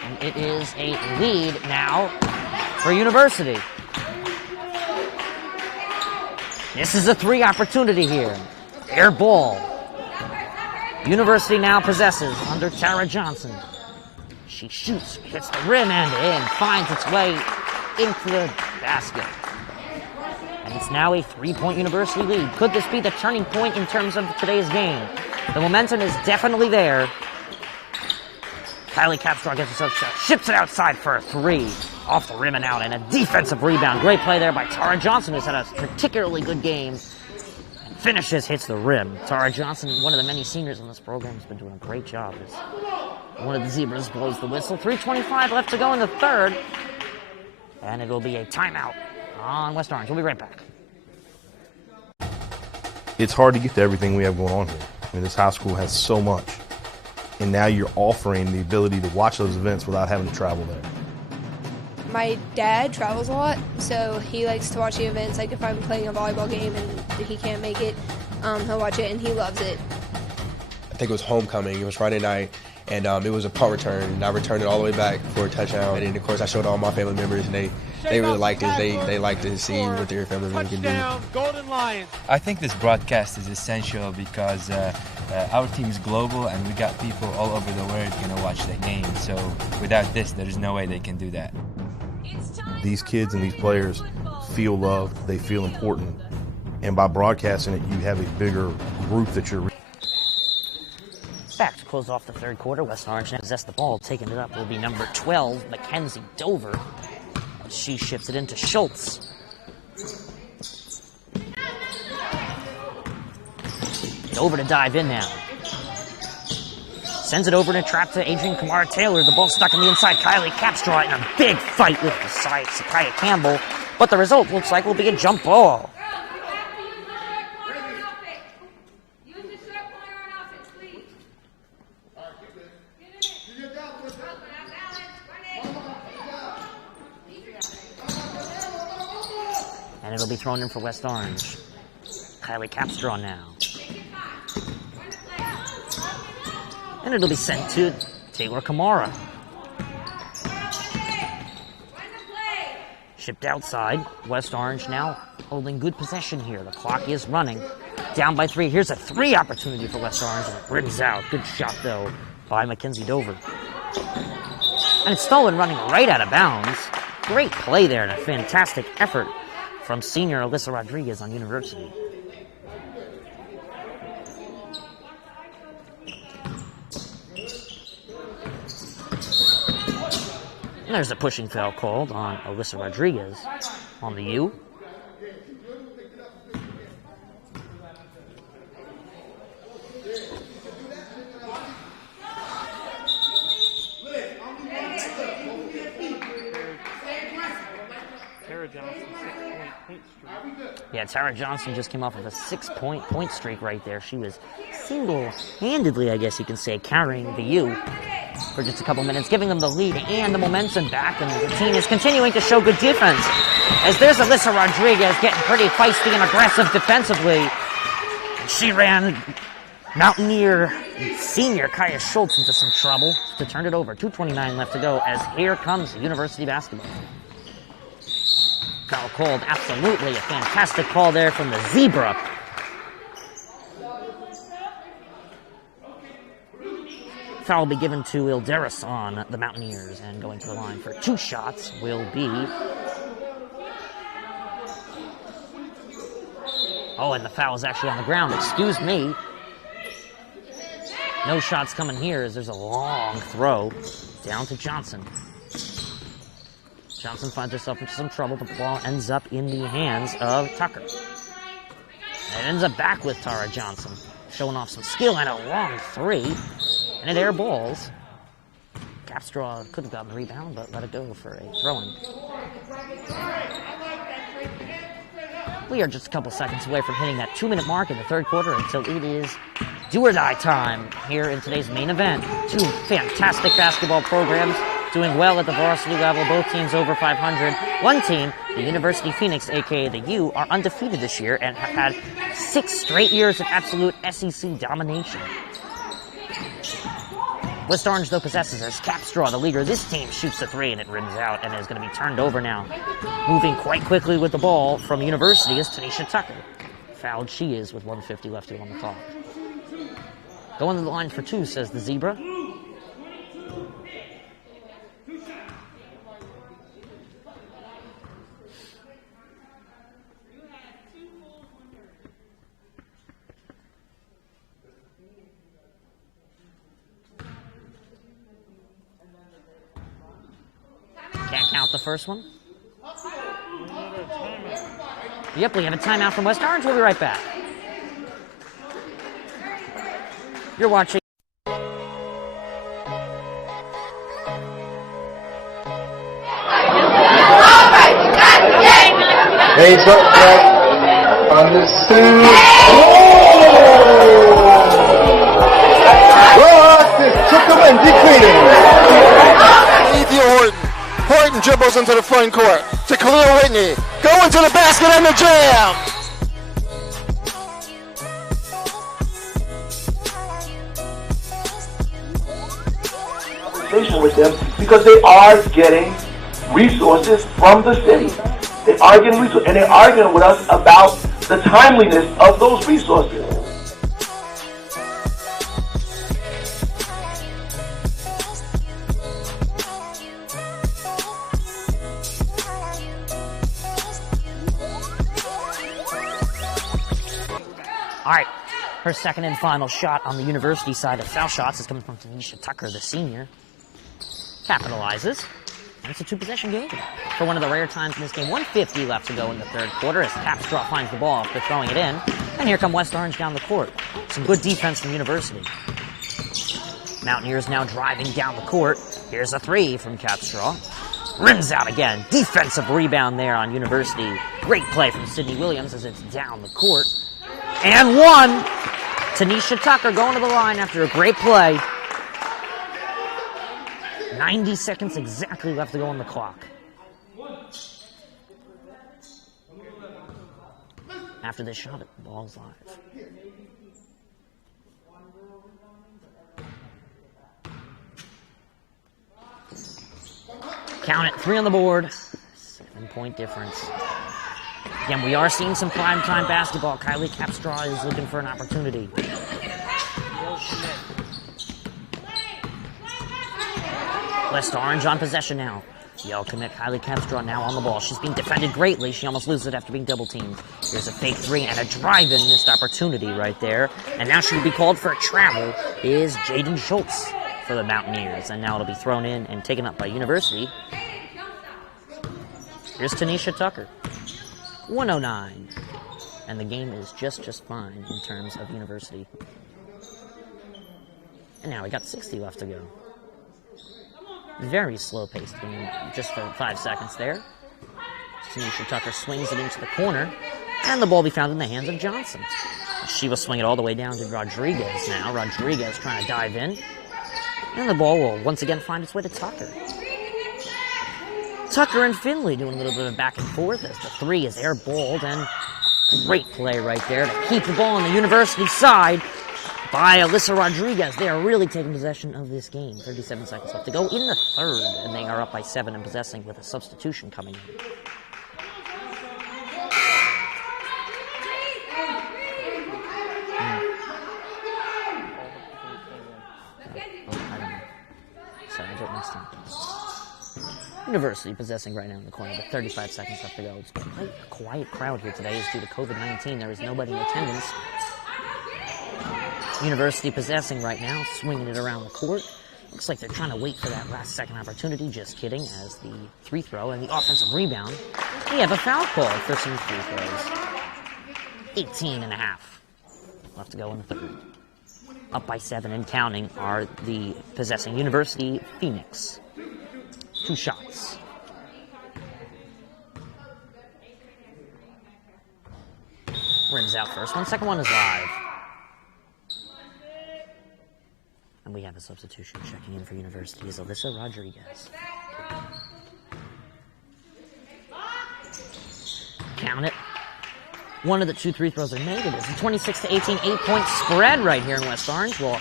And it is a lead now for University. This is a three opportunity here. Air ball. University now possesses under Tara Johnson. She shoots, hits the rim and in, finds its way into the basket. And it's now a three-point University lead. Could this be the turning point in terms of today's game? The momentum is definitely there. Kylie Capstraw gets herself shot, ships it outside for a three. Off the rim and out, and a defensive rebound. Great play there by Tara Johnson, who's had a particularly good game. And finishes, hits the rim. Tara Johnson, one of the many seniors in this program, has been doing a great job. One of the Zebras blows the whistle. 3:25 left to go in the third. And it will be a timeout on West Orange. We'll be right back. It's hard to get to everything we have going on here. I mean, this high school has so much. And now you're offering the ability to watch those events without having to travel there. My dad travels a lot, so he likes to watch the events. Like if I'm playing a volleyball game and he can't make it, he'll watch it, and he loves it. I think it was homecoming. It was Friday night, and it was a punt return. And I returned it all the way back for a touchdown. And of course, I showed all my family members, and they really liked it. They like to see what their family members can do. Golden Lions. I think this broadcast is essential because our team is global, and we got people all over the world watch the game. So without this, there's no way they can do that. These kids and these players feel loved, they feel important, and by broadcasting it, you have a bigger group that you're reaching. Back to close off the third quarter. West Orange now possess the ball. Taking it up will be number 12, Mackenzie Dover. She ships it into Schultz. Dover to dive in now. Sends it over in a trap to Adrian Kamara Taylor. The ball stuck on the inside. Kylie Capstraw in a big fight with the side, Sakaya Campbell. But the result looks like will be a jump ball. And it'll be thrown in for West Orange. Kylie Capstraw now. And it'll be sent to Taylor Kamara. Shipped outside. West Orange now holding good possession here. The clock is running. Down by three. Here's a three opportunity for West Orange. And it rims out. Good shot, though, by Mackenzie Dover. And it's stolen running right out of bounds. Great play there and a fantastic effort from senior Alyssa Rodriguez on University. And there's a pushing foul called on Alyssa Rodriguez on the U. Yeah, Tara Johnson just came off of a 6-point streak right there. She was single-handedly, I guess you can say, carrying the U for just a couple minutes, giving them the lead and the momentum back, and the team is continuing to show good defense. As there's Alyssa Rodriguez getting pretty feisty and aggressive defensively. She ran Mountaineer senior Kaya Schultz into some trouble to turn it over. 2:29 left to go as here comes University basketball. Foul called, absolutely. A fantastic call there from the Zebra. Foul will be given to Ilderis on the Mountaineers, and going to the line for 2 shots will be... Oh, and the foul is actually on the ground. Excuse me. No shots coming here as there's a long throw down to Johnson. Johnson finds herself into some trouble. The ball ends up in the hands of Tucker. And it ends up back with Tara Johnson, showing off some skill and a long 3. And it air balls. Capstraw could have gotten the rebound, but let it go for a throw-in. We are just a couple seconds away from hitting that 2-minute mark in the third quarter until it is do-or-die time here in today's main event. 2 fantastic basketball programs doing well at the varsity level, both teams over 500. One team, the University Phoenix, aka the U, are undefeated this year and have had 6 straight years of absolute SEC domination. West Orange, though, possesses as Capstraw, the leader. This team shoots the 3 and it rims out and is going to be turned over now. Moving quite quickly with the ball from University is Tanisha Tucker. Fouled she is with 1:50 left to go on the clock. Going to the line for 2, says the Zebra. Can't count the first one. Yep, we have a timeout from West Orange. We'll be right back. You're watching. Raise up back on the suit. Well, assist took him and decreasing. Ethiopia Horton. Horton dribbles into the front court to Khalil Whitney. Going to the basket and the jam. With them because they are getting resources from the city. They are getting resources, and they're arguing with us about the timeliness of those resources. All right, her second and final shot on the University side of foul shots is coming from Tanisha Tucker, the senior. Capitalizes, and it's a 2-possession game. For one of the rare times in this game, 1:50 left to go in the third quarter as Capstraw finds the ball after throwing it in. And here come West Orange down the court. Some good defense from University. Mountaineers now driving down the court. Here's a 3 from Capstraw. Rims out again. Defensive rebound there on University. Great play from Sydney Williams as it's down the court. And 1. Tanisha Tucker going to the line after a great play. 90 seconds exactly left to go on the clock. After this shot, the ball's live. Count it, 3 on the board. 7-point difference. Again, we are seeing some primetime basketball. Kylie Capstraw is looking for an opportunity. West Orange on possession now. Yell commit. Kylie Capstraw now on the ball. She's being defended greatly. She almost loses it after being double-teamed. Here's a fake 3 and a drive-in missed opportunity right there. And now she will be called for a travel is Jaden Schultz for the Mountaineers. And now it'll be thrown in and taken up by University. Here's Tanisha Tucker. 109. And the game is just fine in terms of University. And now we got 60 left to go. Very slow-paced game, just for 5 seconds there. Tanisha Tucker swings it into the corner, and the ball will be found in the hands of Johnson. She will swing it all the way down to Rodriguez now. Rodriguez trying to dive in, and the ball will once again find its way to Tucker. Tucker and Finley doing a little bit of back and forth as the 3 is airballed, and great play right there to keep the ball on the University side by Alyssa Rodriguez. They are really taking possession of this game. 37 seconds left to go in the third, and they are up by 7 and possessing with a substitution coming in. University possessing right now in the corner with 35 seconds left to go. It's quite a quiet crowd here today. It's due to COVID-19. There is nobody in attendance. University possessing right now, swinging it around the court. Looks like they're trying to wait for that last second opportunity. Just kidding, as the free throw and the offensive rebound. We have a foul call for some free throws. 18 and a half left to go in the third. Up by 7 and counting are the possessing University Phoenix. 2 shots. Rims out first one. Second one is live. And we have a substitution checking in for University is Alyssa Rodriguez. Count it. One of the 2 free throws are made. It is a 26-18 8-point spread right here in West Orange. Well,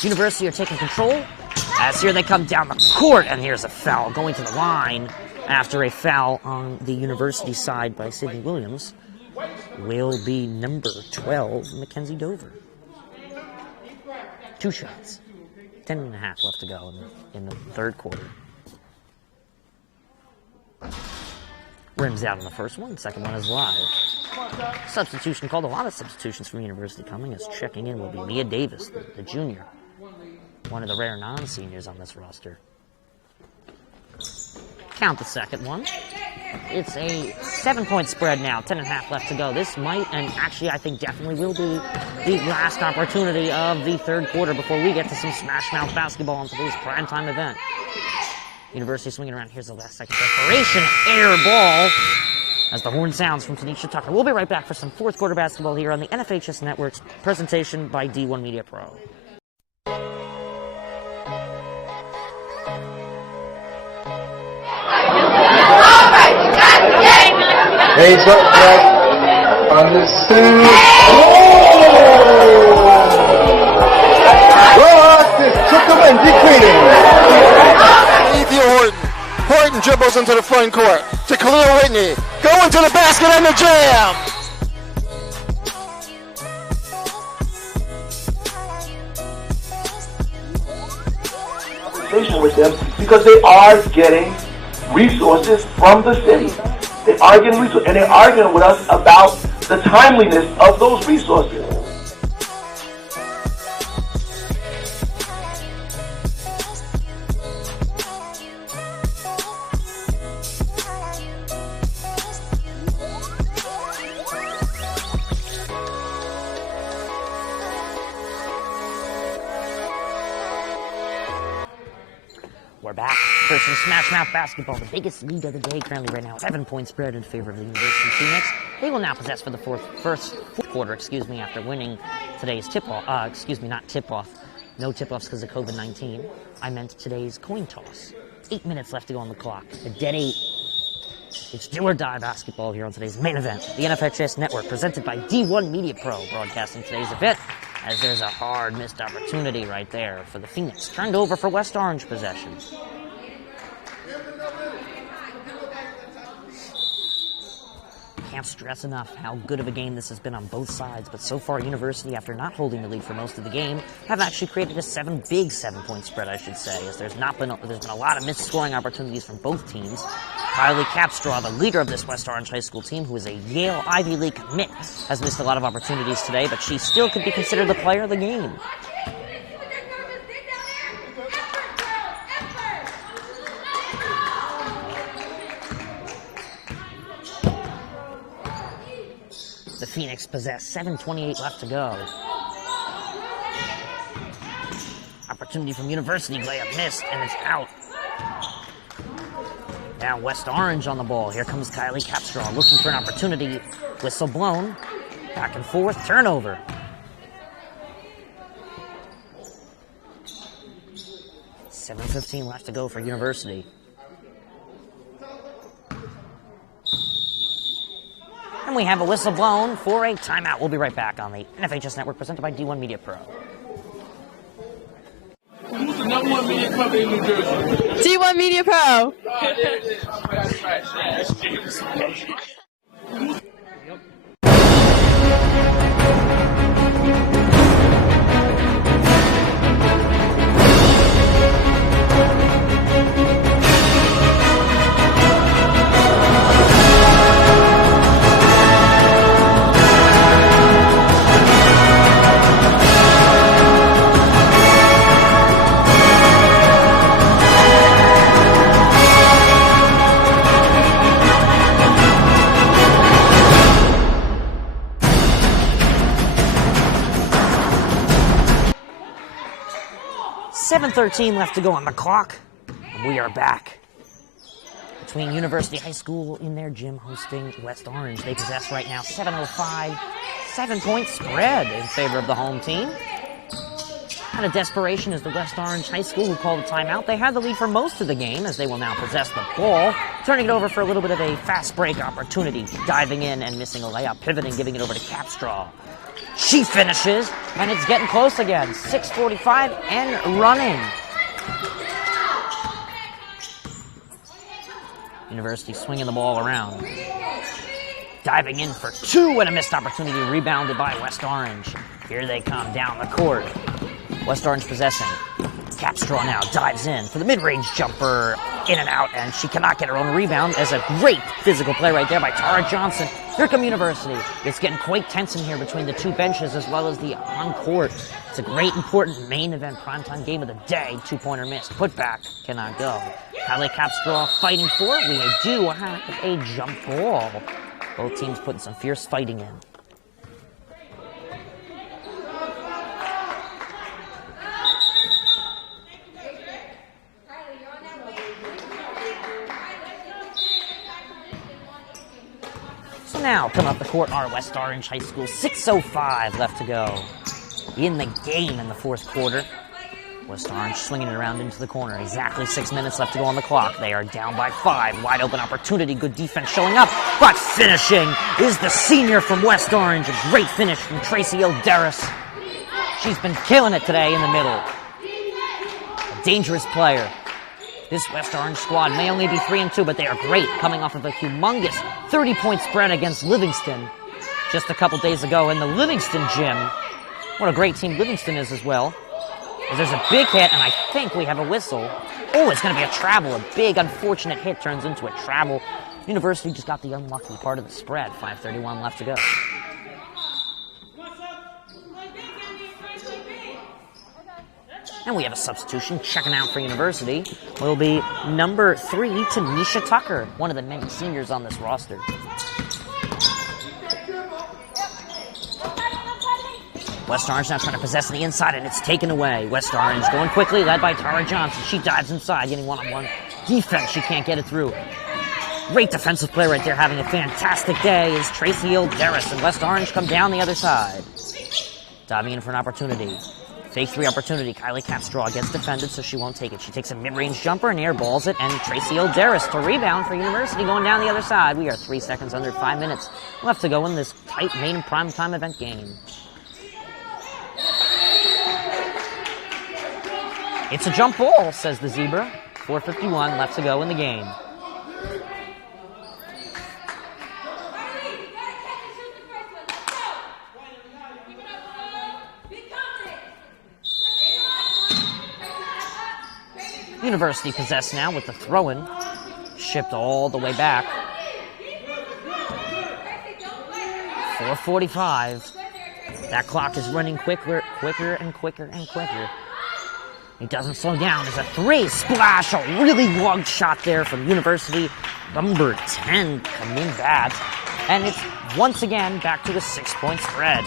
University are taking control. As here they come down the court, and here's a foul going to the line after a foul on the University side by Sydney Williams. Will be number 12, Mackenzie Dover. 2 shots. 10 and a half left to go in the third quarter. Rims out on the first one. Second one is live. Substitution called. A lot of substitutions from University coming. As checking in will be Mia Davis, the junior. One of the rare non-seniors on this roster. Count the second one. It's a 7-point spread now. 10 and a half left to go. This might, and actually I think definitely will be, the last opportunity of the third quarter before we get to some Smash Mouth basketball on today's primetime event. University swinging around. Here's the last second desperation. Air ball. As the horn sounds from Tanisha Tucker. We'll be right back for some fourth quarter basketball here on the NFHS Network's presentation by D1 Media Pro. Hey, back on the scene. Took him and Ethiel Horton. Horton dribbles into the front court to Khalil Whitney. Going to the basket and the jam. Conversation with them because they are getting resources from the city. They are getting resources, and they're arguing with us about the timeliness of those resources. We're back for some Smash Mouth basketball. The biggest lead of the day currently right now. 7-point spread in favor of the University of Phoenix. They will now possess for the fourth quarter, after winning today's tip-off. Not tip-off. No tip-offs because of COVID-19. I meant today's coin toss. 8 minutes left to go on the clock. A dead 8. It's do or die basketball here on today's main event. The NFHS Network, presented by D1 Media Pro, broadcasting today's event. As there's a hard missed opportunity right there for the Phoenix. Turned over for West Orange possession. Can't stress enough how good of a game this has been on both sides, but so far University, after not holding the lead for most of the game, have actually created a big 7-point spread, I should say, as there's been a lot of missed scoring opportunities from both teams. Kylie Capstraw, the leader of this West Orange High School team, who is a Yale Ivy League commit, has missed a lot of opportunities today, but she still could be considered the player of the game. The Phoenix possess. 7:28 left to go. Opportunity from University. Layup missed, and it's out. Now West Orange on the ball. Here comes Kylie Capstraw looking for an opportunity. Whistle blown. Back and forth. Turnover. $7:15 left to go for University. And we have a whistle blown for a timeout. We'll be right back on the NFHS Network, presented by D1 Media Pro. Who's the number 1 media company in New Jersey? D1 Media Pro. There it is. That's right. That's James. 7:13 left to go on the clock. And we are back. Between University High School in their gym hosting West Orange. They possess right now 7:05. 7-point spread in favor of the home team. Out of desperation is the West Orange High School who called a timeout. They had the lead for most of the game as they will now possess the ball. Turning it over for a little bit of a fast break opportunity. Diving in and missing a layup. Pivoting, giving it over to Capstraw. She finishes, and it's getting close again. 6:45 and running. University swinging the ball around. Diving in for two and a missed opportunity. Rebounded by West Orange. Here they come down the court. West Orange possessing. Capstraw now dives in for the mid-range jumper. In and out, and she cannot get her own rebound as a great physical play right there by Tara Johnson. Here come University. It's getting quite tense in here between the two benches as well as the on-court. It's a great, important main event primetime game of the day. Two-pointer missed. Putback cannot go. Kylie Capstraw fighting for it. We do have a jump ball. Both teams putting some fierce fighting in. So now, coming up the court, our West Orange High School. 6:05 left to go in the game in the fourth quarter. West Orange swinging it around into the corner. Exactly 6 minutes left to go on the clock. They are down by 5. Wide open opportunity. Good defense showing up. But finishing is the senior from West Orange. A great finish from Tracy Ilderis. She's been killing it today in the middle. A dangerous player. This West Orange squad may only be 3-2, but they are great, coming off of a humongous 30-point spread against Livingston just a couple days ago in the Livingston gym. What a great team Livingston is as well. There's a big hit, and I think we have a whistle. Oh, it's going to be a travel. A big, unfortunate hit turns into a travel. University just got the unlucky part of the spread. 5:31 left to go. And we have a substitution checking out for University. Will be number 3, Tanisha Tucker, one of the many seniors on this roster. West Orange now trying to possess the inside, and it's taken away. West Orange going quickly, led by Tara Johnson. She dives inside, getting one-on-one defense. She can't get it through. Great defensive play right there, having a fantastic day is Tracy Ilderis, and West Orange come down the other side. Diving in for an opportunity. Fake 3 opportunity. Kylie Capstraw gets defended, so she won't take it. She takes a mid-range jumper and airballs it, and Tracy Ilderis to rebound for University going down the other side. We are 3 seconds under 5 minutes left to go in this tight main primetime event game. It's a jump ball, says the Zebra. 4:51 left to go in the game. University possessed now with the throw-in. Shipped all the way back. 4:45. That clock is running quicker and quicker and quicker. He doesn't slow down. There's a 3 splash. A really long shot there from University. Number 10 coming back. And it's once again back to a 6-point spread.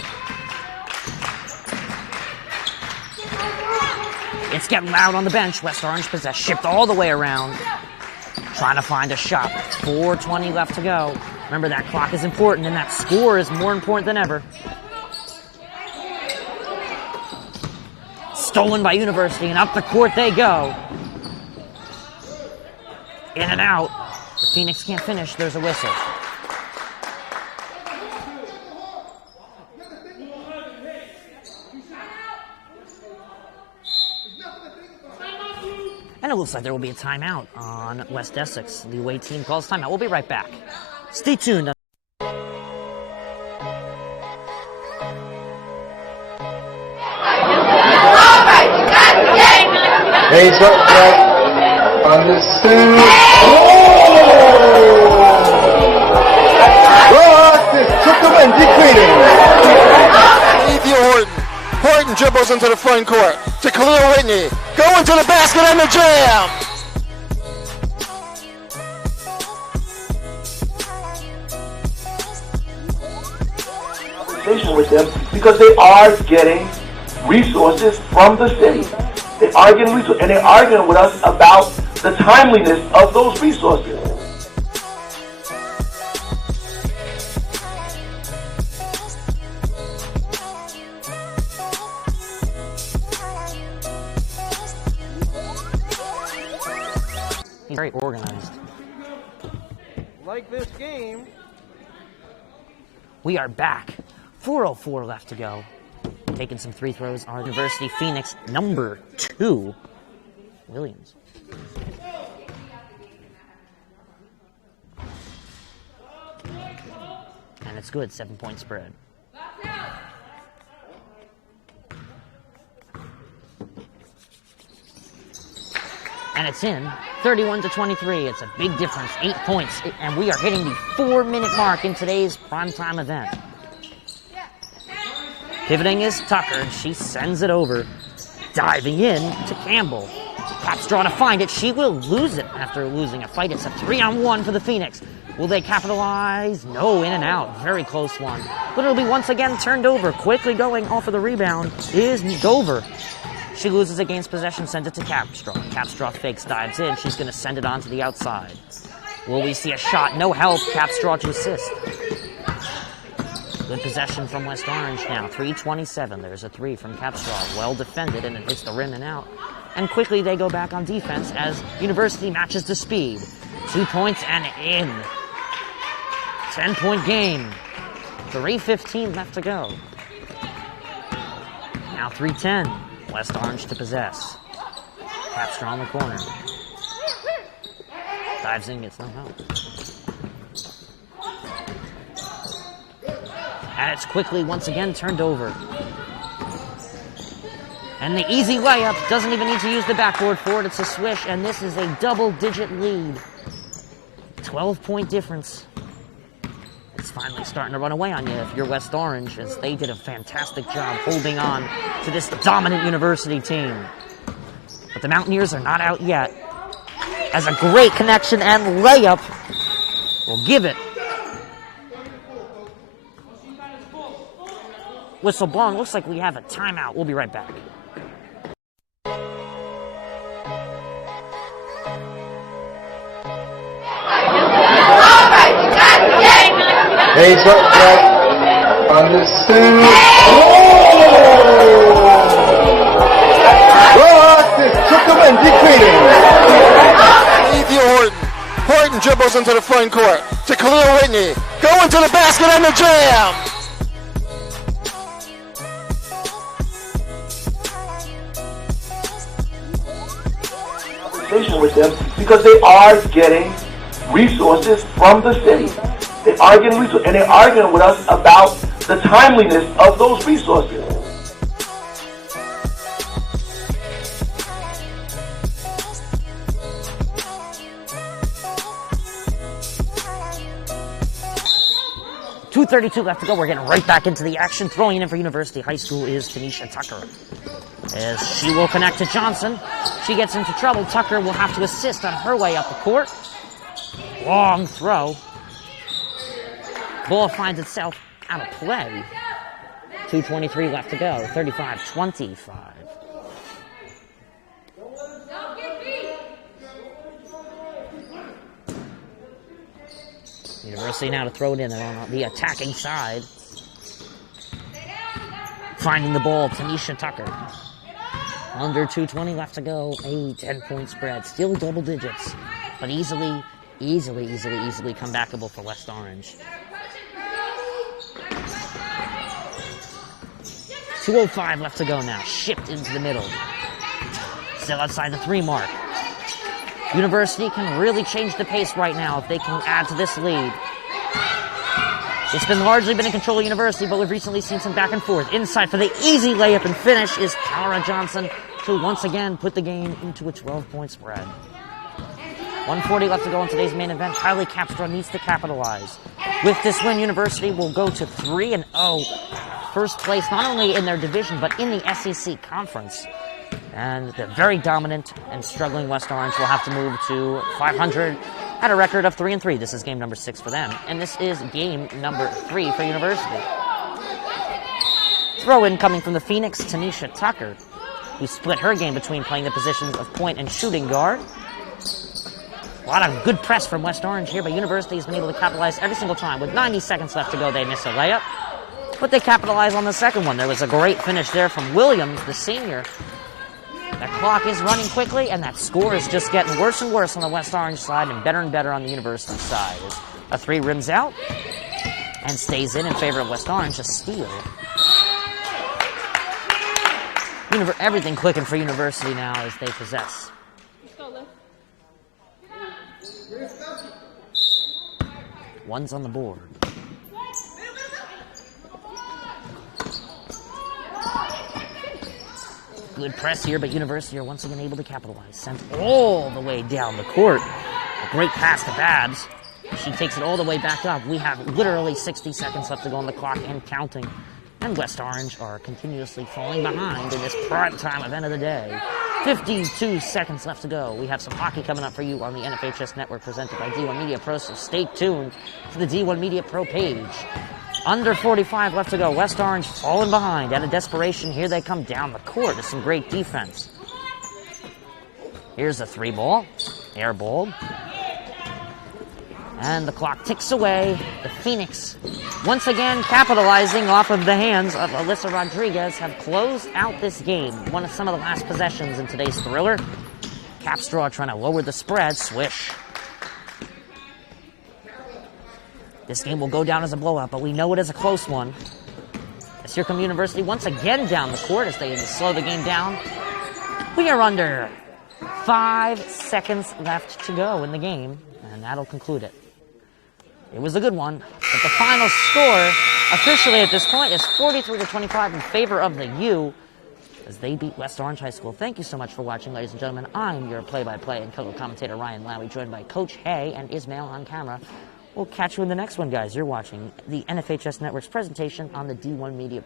It's getting loud on the bench. West Orange possess, shipped all the way around. Trying to find a shot. 4:20 left to go. Remember, that clock is important, and that score is more important than ever. Stolen by University, and up the court they go. In and out. The Phoenix can't finish. There's a whistle. And it looks like there will be a timeout on West Essex. The away team calls timeout. We'll be right back. Stay tuned. Hands up, Jack. Understood. This took the win, decreasing. Ethiel Horton. Horton dribbles into the front court to Khalil Whitney. Going to the basket and the jam. With them because they are getting resources from the city. They're arguing with us about the timeliness of those resources. He's very organized. Like this game. We are back. 4:04 left to go. Taking some free throws are University Phoenix number 2, Williams. And it's good, 7-point spread. And it's in, 31-23. It's a big difference, 8 points. And we are hitting the 4-minute mark in today's primetime event. Pivoting is Tucker, and she sends it over. Diving in to Campbell. Capstraw to find it. She will lose it after losing a fight. It's a 3-on-1 for the Phoenix. Will they capitalize? No, in and out. Very close one. But it'll be once again turned over. Quickly going off of the rebound is Dover. She loses against possession, sends it to Capstraw. Capstraw fakes, dives in. She's going to send it on to the outside. Will we see a shot? No help. Capstraw to assist. Good possession from West Orange now. 3:27. There's a 3 from Capstraw. Well defended, and it hits the rim and out. And quickly they go back on defense as University matches the speed. 2 points and in. 10-point game. 3:15 left to go. Now 3:10. West Orange to possess. Capstraw on the corner. Dives in, gets no help. And it's quickly once again turned over. And the easy layup doesn't even need to use the backboard for it. It's a swish, and this is a double-digit lead. 12-point difference. It's finally starting to run away on you if you're West Orange, as they did a fantastic job holding on to this dominant University team. But the Mountaineers are not out yet, as a great connection and layup will give it. Whistle blown. Looks like we have a timeout. We'll be right back. Heads up, Jack. Understood. Took the win, defeating. Ethiel Horton. Horton dribbles into the front court to Khalil Whitney. Going to the basket and the jam. With them because they are getting resources from the city. They are getting resources, and they're arguing with us about the timeliness of those resources. .232 left to go. We're getting right back into the action. Throwing in for University High School is Tanisha Tucker, as she will connect to Johnson. She gets into trouble. Tucker will have to assist on her way up the court. Long throw. Ball finds itself out of play. 2:23 left to go. 35-25. University now to throw it in on the attacking side. Finding the ball, Tanisha Tucker. Under 2:20 left to go. A 10-point spread. Still double digits, but easily comebackable for West Orange. 2:05 left to go now. Shipped into the middle. Still outside the 3 mark. University can really change the pace right now if they can add to this lead. It's largely been in control of University, but we've recently seen some back and forth. Inside for the easy layup and finish is Tara Johnson to once again put the game into a 12-point spread. 1:40 left to go in today's main event. Kylie Capstraw needs to capitalize. With this win, University will go to 3-0. First place not only in their division, but in the SEC Conference. And the very dominant and struggling West Orange will have to move to 500 at a record of 3-3. This is game number 6 for them. And this is game number 3 for University. Throw in coming from the Phoenix, Tanisha Tucker. who split her game between playing the positions of point and shooting guard. A lot of good press from West Orange here, but University has been able to capitalize every single time. With 90 seconds left to go, they miss a layup, but they capitalize on the second one. There was a great finish there from Williams, the senior. That clock is running quickly, and that score is just getting worse and worse on the West Orange side and better on the University side. As a three rims out and stays in favor of West Orange, a steal. Everything clicking for University now as they possess. One's on the board. Good press here, but University are once again able to capitalize. Sent all the way down the court. A great pass to Babs. She takes it all the way back up. We have literally 60 seconds left to go on the clock and counting. And West Orange are continuously falling behind in this prime time event of the day. 52 seconds left to go. We have some hockey coming up for you on the NFHS Network presented by D1 Media Pro, so stay tuned to the D1 Media Pro page. Under 45 left to go. West Orange falling behind. Out of desperation, here they come down the court with some great defense. Here's a three ball. Air ball. And the clock ticks away. The Phoenix, once again capitalizing off of the hands of Alyssa Rodriguez, have closed out this game. One of some of the last possessions in today's thriller. Capstraw trying to lower the spread. Swish. This game will go down as a blowout, but we know it is a close one. As here come University once again down the court as they slow the game down. We are under 5 seconds left to go in the game, and that'll conclude it. It was a good one, but the final score officially at this point is 43-25 in favor of the U as they beat West Orange High School. Thank you so much for watching, ladies and gentlemen. I'm your play-by-play and color commentator Ryan Lowy, joined by Coach Hay and Ismail on camera. We'll catch you in the next one, guys. You're watching the NFHS Network's presentation on the D1 Media